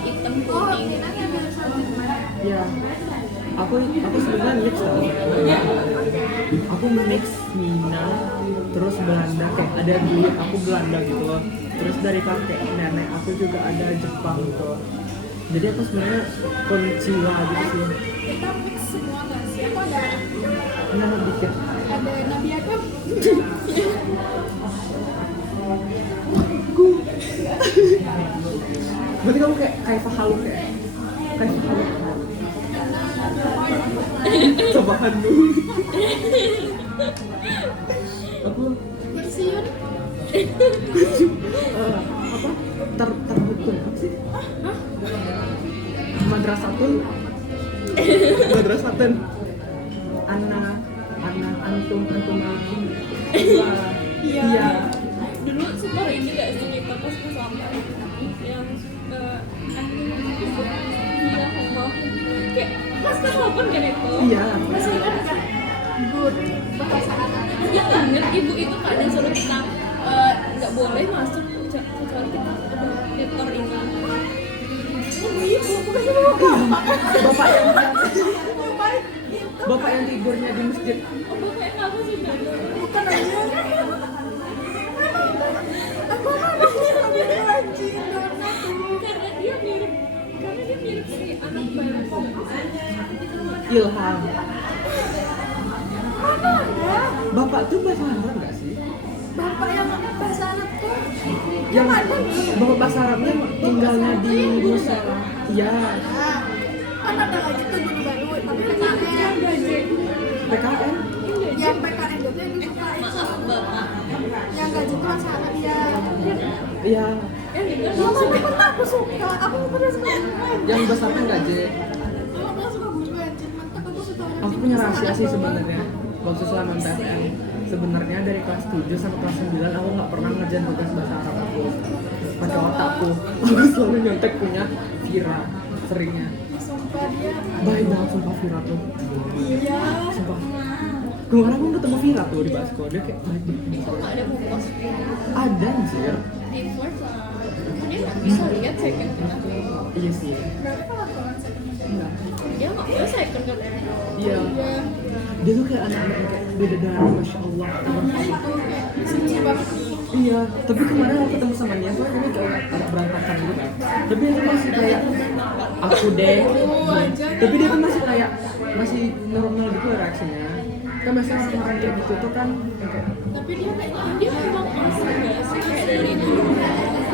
Hitam Oh, kuning. Minang yang biasa gimana? Ya. Aku sebenarnya mix tau. Aku mix Minang terus Belanda kayak ada duit aku Belanda gitu loh. Terus dari kakek nenek aku juga ada Jepang gitu. Jadi aku sebenarnya konnichiwa gitu sih. Kita mix semua nggak sih? Aku ada Dikit. Nabi Adam. Berarti kamu kayak Fahalu kayak Fahalu. Cobaan dulu. Aku Bersiun. apa? Terhukum apa sih? Madrasatun. Madrasatun. Anak antum. Iya. Dulu suka ini gak sih kita pas kesampai yang iya Allah kayak pas kesapan kan itu. Iya. Masih ingat nggak? Good bahasa Arab. Ya inget ibu itu kadang suruh kita nggak boleh masuk kecuali kita udah nyetor ini. Ibu bukan sama Bapak yang baik. Bapak yang tidurnya di masjid. Oh kayak apa sih kan? Bukan aja. Aku suka bikin anjing dengan aku. Karena dia mirip si anak baru. Ilham. Mana ada? Bapak tuh bahasa Arab nggak sih? Bapak yang bahasa Arab tuh Yang bapak bahasa Arabnya tinggalnya di Musala. Iya. nah, kan ada lagi tuh guru baru tapi PKN PKN. yang PKN itu yang suka itu Maaf bapak. yang gaji tuh bahasa Arab ya Iya. mama kan aku suka aku pernah suka guru Yang besarnya nggak J. aku pernah suka guru anjir mantap aku suka Aku punya rahasia sih sebenarnya. Waktu selama PTN sebenarnya dari kelas 7 sampai kelas 9 aku nggak pernah ngerjain tugas bahasa Arab aku pakai otakku. Aku selalu nyontek punya Vira seringnya. sumpah dia Baik banget sumpah Vira tuh. iya Sumpah. Kemarin aku ketemu Vira tuh di Basko, dia kayak baik banget. Kok nggak ada mau post Ada anjir. di Force lah. Dia nggak bisa lihat second kita. Iya sih. berapa laporan Enggak. Dia nggak boleh second kan? Iya. Dia tuh kayak anak-anak yang kayak bidadari, masya Allah. itu kayak suci banget Iya, tapi kemarin aku ketemu sama dia, soalnya ini kayak agak berantakan gitu kan. Tapi dia tuh masih kayak aku deh. Tapi dia tuh masih kayak masih normal gitu reaksinya. Kan biasanya orang kayak gitu tuh kan kayak Tapi dia memang asli nggak sih kayak dari dulu.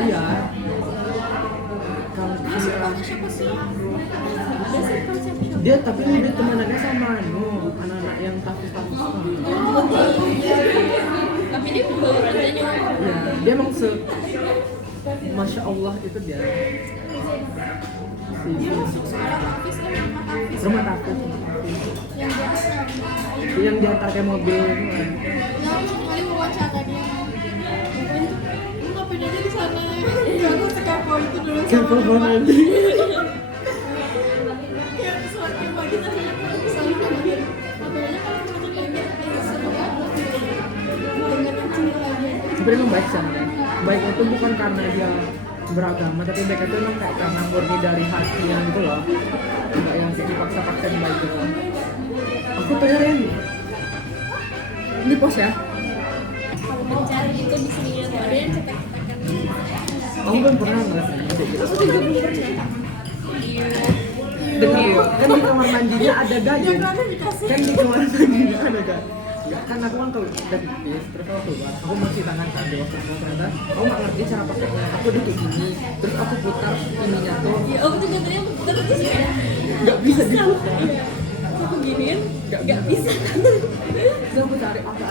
iya. Kalau siapa sih Ada sih konsep shop. dia tapi dia temanannya sama anak-anak yang tafis-tafis kan. Tapi dia baru aja nyoba. Iya, dia emang masya Allah itu dia. dia masuk sekolah Hafiz kan Rumah rumah Hafiz tafis. yang biasa Yang diantar kayak mobil gitu kan. yang sekali wawancara dia lu ngapain aja di sana ya aku sekepo itu dulu Kepo banget. kayak semakin pagi tadi selalu ngabarin ngabarinnya kalau cocok lagi seru banget dengan yang cewek lagi Sebenarnya emang baik sih. Baik itu bukan karena dia beragama, tapi mereka tuh emang kayak karena murni dari hatinya gitu loh, nggak yang kayak dipaksa-paksain baik gitu. Aku tuh Ren, ini pos ya. Kalau mencari itu di sini tuh ada yang cetak-cetakan. Aku kan pernah ngerasain kayak gitu. Aku juga belum pernah. Dengan kan di kamar mandinya ada gayung. Kan di kamar mandinya ada gayung. Kan aku kan kalau udah pipis, terus aku keluar, aku mau cuci tangan kan di waktu ternyata aku nggak ngerti cara pakainya. Aku udah kayak gini, terus aku putar ininya tuh Ya aku juga tadi yang putar terus kayak nggak bisa diputar. aku giniin nggak bisa. Terus aku cari apa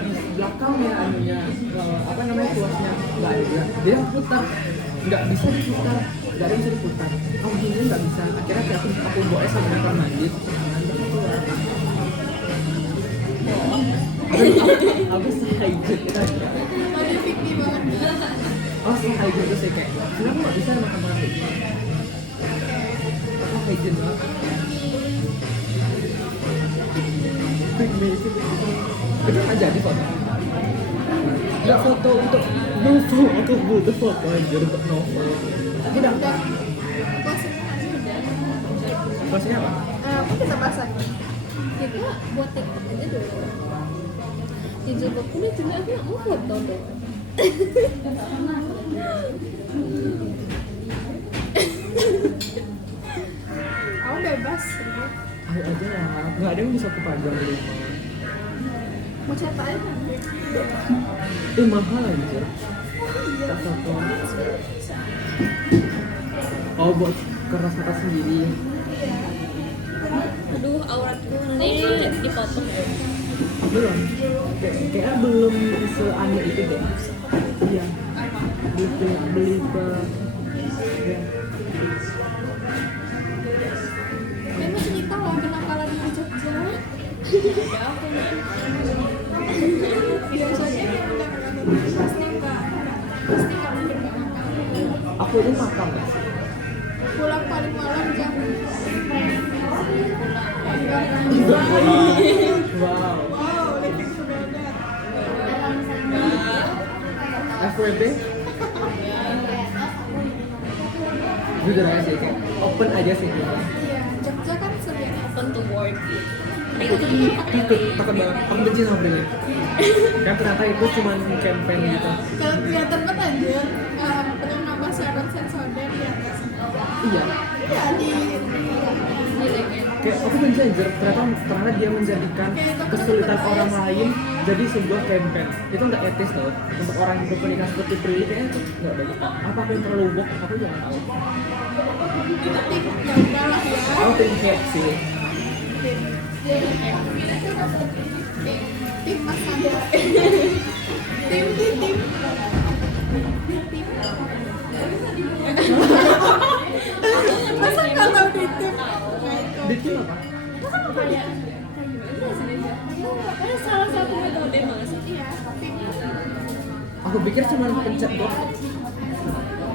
di belakang ya anunya, apa namanya tuasnya nggak ada. Jadi aku putar, nggak bisa diputar, nggak ada yang bisa diputar. Aku gini nggak bisa. Akhirnya kayak aku bawa sama kamar mandi, cuci tangan, terus aku keluar. Aku sih hygiene itu aja. Tadi pipi banget. Oh sih hygiene itu sih kayak sebenarnya aku nggak bisa makan makan kayak gini. Aku hygiene banget. Itu nggak jadi foto. Nggak foto untuk novel, aku butuh foto aja untuk novel. Udah. Maksudnya apa? Apa kita bahas lagi? Kita buat TikTok aja dulu. Di jilbabku nih cuma aku nggak mau foto dong. Aku bebas. Ayo aja lah, nggak ada yang bisa kepajang di rumah. Mau cetak aja. Mahal aja. Tak foto. Oh buat keras mata sendiri. Aduh auratku nanti dipotong. Belum. Kayaknya belum seaneh itu deh. Iya. Beli ke. Ya. Memang cerita lah kenakalan di Jogja. Biasanya yang udah pasti nggak mungkin nggak makan. Aku ini makan nggak sih? Pulang paling malam jam Wow. wow, living together. FWB? Jujur aja sih kayak open aja sih gitu. Iya, Jogja kan sering. Open to work. Takut banget. Aku benci sama Brilliant. Kan ternyata itu cuma campaign gitu. Kalau kelihatan banget aja yang nama Sharon Sensoden di atas. Iya. Iya di Kayak aku benci aja ternyata dia menjadikan kesulitan orang lain jadi sebuah campaign. Itu nggak etis loh untuk orang yang berpernikahan seperti Brilliant, kayaknya itu nggak bagus. Apa aku yang terlalu woke? Aku juga nggak tahu. tim ya udahlah ya. Aku tim hate sih. Tim Mas Sandra. Tim. Masa nggak tahu di tim? Di tim apa? Kayak salah satu metode mas. Iya, tim. Aku pikir cuma pencet doang.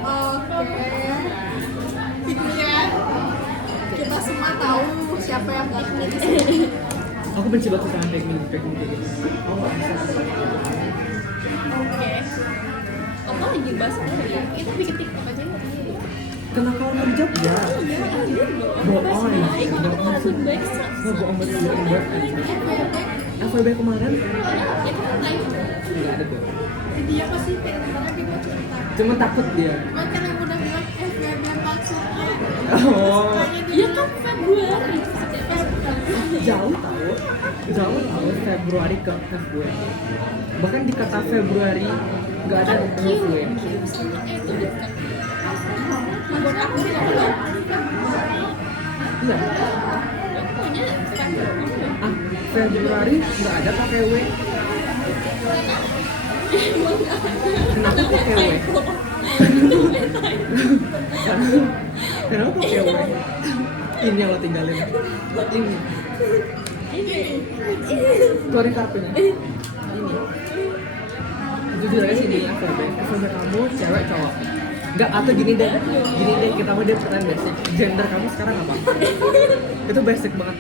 Oke. Pikir kita semua tahu siapa yang piknik di sini. Aku benci banget sama teknik kayak gitu. Aku nggak bisa. Oke. Apa lagi bahas apa ya? Kita bikin TikTok aja nggak? Kenakalan di Jogja. Bohong. Bohong. Baik. Nggak bohong banget. FWB kemarin nggak ada tuh. Dia pasti pengennya dia mau cerita. Cuma takut dia. Cuman kan yang udah bilang FWB maksudnya. Oh. Iya kan Februari. Jauh tahu Februari ke Februari. Bahkan di kata Februari nggak ada Februari. Sama itu dekat. Buat aku ya. Iya. Pokoknya Februari. Februari nggak ada pakai W. Kenapa pakai W? Kenapa pakai W? Ini yang lo tinggalin. Ini. Keluarin kartunya. Ini. Jujur aja sini FWB kamu cewek cowok. Enggak, atau gini deh kita mau dia pertanyaan basic. Gender kamu sekarang apa? Itu basic banget.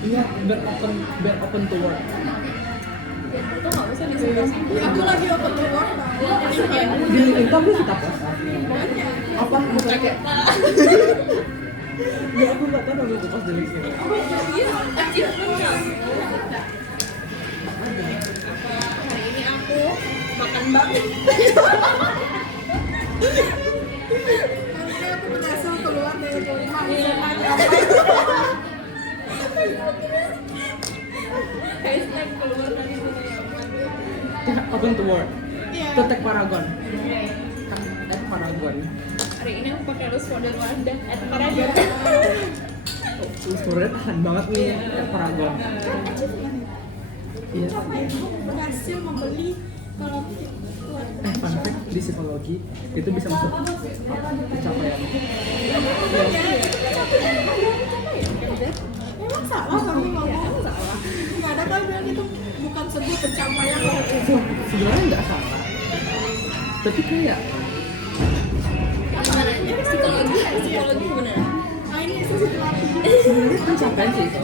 Iya, biar open to work. itu nggak usah disuruh-suruh. Aku lagi open to work banget. Di LinkedIn tuh kita post Banyak. apa misalnya kayak ya aku nggak tahu aku post di LinkedIn. Hari ini aku makan bakmi. Hari ini aku berhasil keluar dari rumah. Bisa nanya apa? Hashtag keluar dari zona nyaman. Open to work. Iya. Itu tag Paragon. Tag Paragon. Hari ini aku pakai loose powder Wardah Paragon. Sebenarnya tahan banget nih tag Paragon. Iya. Apa ya? Aku berhasil membeli kalau Fun fact di psikologi itu bisa masuk pencapaian. Emang salah kami ngomong? Salah. Nggak ada kan bilang itu bukan sebuah pencapaian kalau Sebenarnya nggak salah. Tapi kayak Gimana? Psikologi gimana? nah ini sesuatu sebenarnya pencapaian sih itu.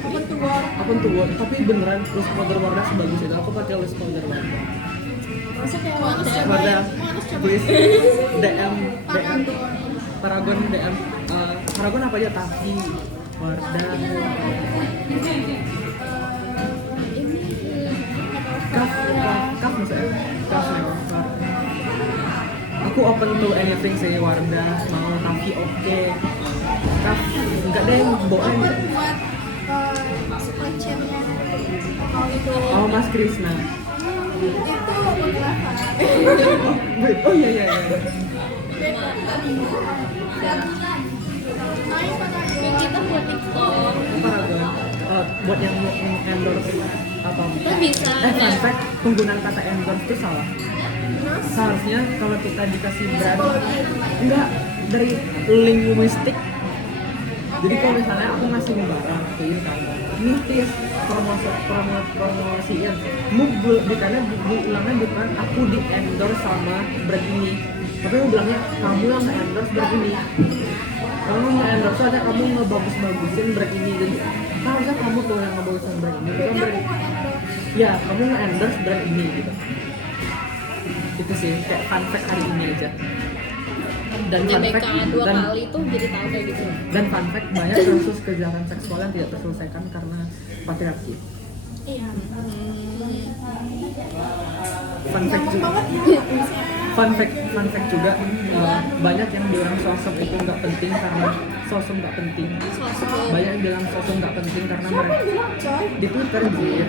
open to work. Open to work, tapi beneran loose powder Wardah sebagus itu. Aku pakai loose powder Wardah. Masa kayak harus cobain, Wardah, harus cobain please DM Paragon. Paragon DM Paragon apa aja Taki Wardah Kaf misalnya Kaf Never. Aku open to anything sih Wardah mau Taki oke. Kaf enggak deh bohong. Open buat supply chain-nya. Kalau itu Oh Mas Krisna. itu beberapa. Oh iya iya iya. Ayo pakai Yang kita buat TikTok. Paragon buat yang mau endorse apa? Lo bisa Fun nggak? fact, penggunaan kata endorse itu salah. Seharusnya kalau kita dikasih brand, enggak dari linguistik. Jadi kalau misalnya aku ngasih barang ke ini kan, ini tis promosiin, bukannya bilangnya bukan aku di endorse sama brand ini, tapi aku bilangnya kamu yang nge-endorse brand ini. Kamu nge-endorse aja kamu ngebagus-bagusin brand ini, jadi harusnya kamu tuh yang ngebagusin brand ini, bukan brand ini. Ya, kamu nge-endorse brand ini gitu. Itu sih kayak fun fact hari ini aja. Dan fun JBK fact 2 dan, kali tuh jadi tahu kayak gitu. dan fun fact banyak kasus kejahatan seksual yang tidak terselesaikan karena patriarki. Iya. Fun fact Gampang juga. banget ya. Fun fact juga banyak yang bilang sosok itu nggak penting karena sosok nggak penting. Banyak yang bilang sosok nggak penting karena Siapa mereka yang bilang coy? di Twitter gitu.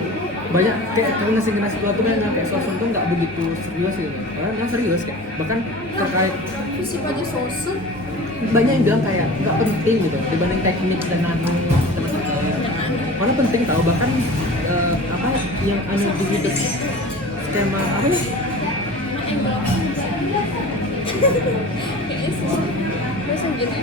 Banyak kayak generasi tua tuh yang bilang kayak sosok tuh nggak begitu serius gitu. Padahal nggak serius kayak bahkan terkait Visi aja sosok. banyak yang bilang kayak nggak penting gitu dibanding teknik dan nano mana penting tahu bahkan apa yang anu di hidup skema apa ya Kayaknya sih. Terus gitu.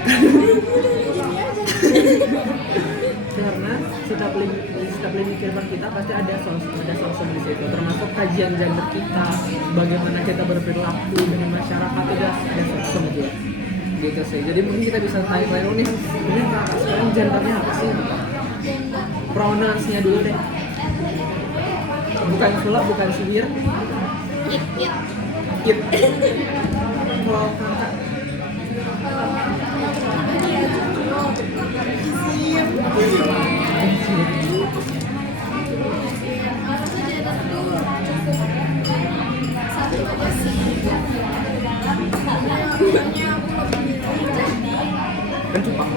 karena setiap lini kehidupan kita pasti ada sosok di situ termasuk kajian gender kita bagaimana kita berperilaku dengan masyarakat itu ada sosok gitu sih jadi mungkin kita bisa tanya-tanya nih ini kakak sekarang gendernya apa sih pronounsnya dulu deh bukan sulap bukan sihir It. it kalau kakak kan Jepang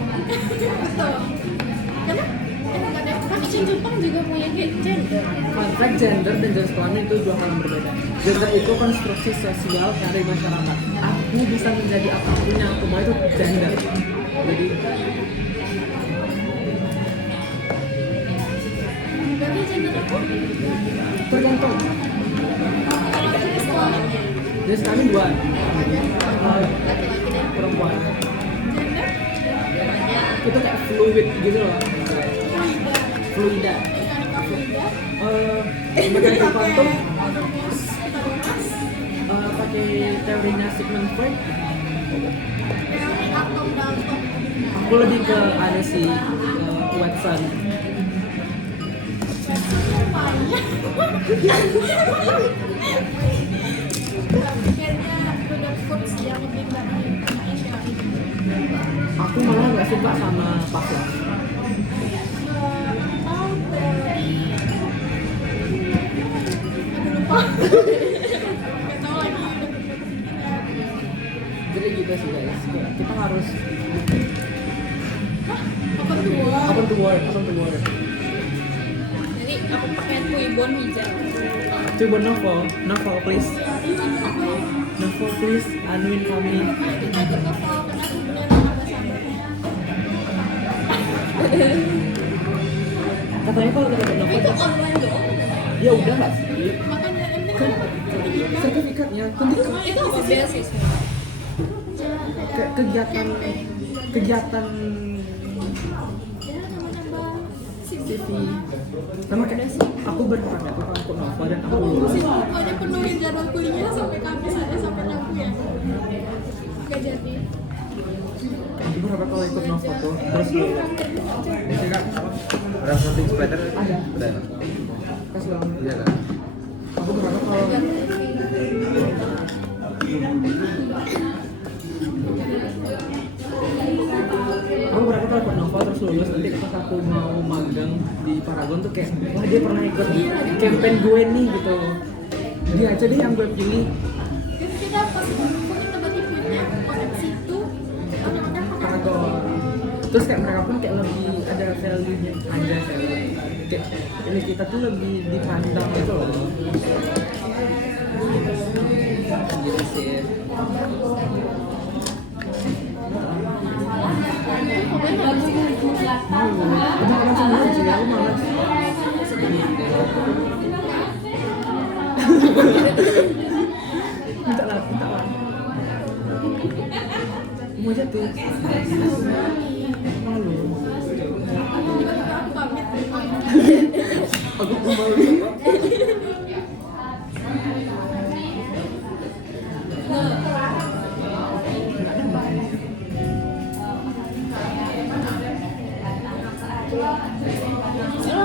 Kan Jepang juga punya gender. fun fact gender dan jenis kelamin itu dua hal yang berbeda gender itu konstruksi sosial dari masyarakat aku bisa menjadi apapun yang aku mau itu gender jadi Berarti gender apa? tergantung jenis kelamin dua Laki-laki dan perempuan itu kayak fluid gitu loh fluida mekanika kuantum pakai teorinya Sigmund Freud aku lebih ke ada si Watson Kayaknya produk foods yang lebih dari Indonesia. Aku malah nggak suka sama Paslas. Nggak tahu lagi udah Jadi gitu sih guys. Kita harus apa tuh? open to world, open to world. Jadi aku pakai Tuibon hijau. Coba novel please. Novel please, anuin kami. Kita ikut ke fall karena sebenarnya ada sabar. Katanya kalau kita dapat novel, Itu online doang. ya udah nggak sih? Makanya ini kan Sertifikatnya, penting Itu apa beasiswa? kegiatan kegiatan CV sama kayak aku berharap aku kalau ikut novel dan aku lulus aku aja penuhin jadwal kuliah sampai habis aja sampai nyapu ya. Gak jadi. aku berharap kalau ikut novel tuh terus lulus Di sini kan orang something splatter ada udah kasih ulang iya kan. aku berharap kalau aku berharap kalau ikut novel terus lulus nanti pas aku mau magang di Paragon tuh kayak wah dia pernah ikut di campaign gue nih gitu dia aja deh yang gue pilih Kita pas punya tempat TV-nya koneksi itu orang-orang pakai Paragon terus kayak mereka pun kayak lebih ada value-nya aja kayak ini kita tuh lebih dipandang gitu loh gitu sih udah langsung aja ya aku malas minta lah mau aja tuh malu aku malu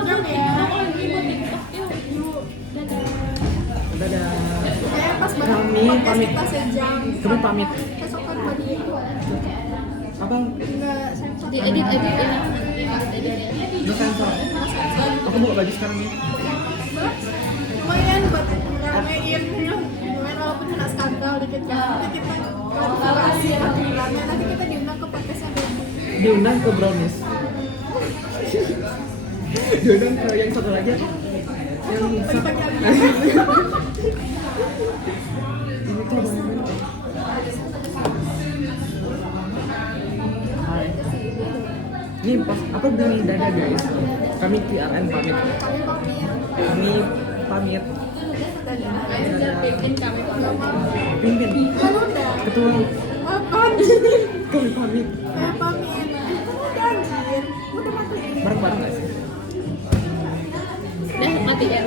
jam ya. dadah Kayak pas Kami podcast pamit. kita sejam. kami pamit Besok kan bagi itu. abang Enggak sensor. Di edit ya nanti edit ya. udah sensor aku buka baju sekarang nih Lumayan buat ramein lumayan walaupun kena skandal dikit kan. Nanti kita klarifikasi aturannya. Nanti kita diundang ke podcastnya Baby. diundang ke brownies diundang ke yang satu lagi apa? yang Pagi-pagi hari. ini tuh abang yang mana? Hai ini pas apa bilang dadah guys kami TRN pamit kami pamit dadah Bikin kami pimpin Kan udah. ketua Apaan? kami pamit Kayak pamit. Udah anjir. Udah matiin. bareng-bareng gak sih? Udah mati ya.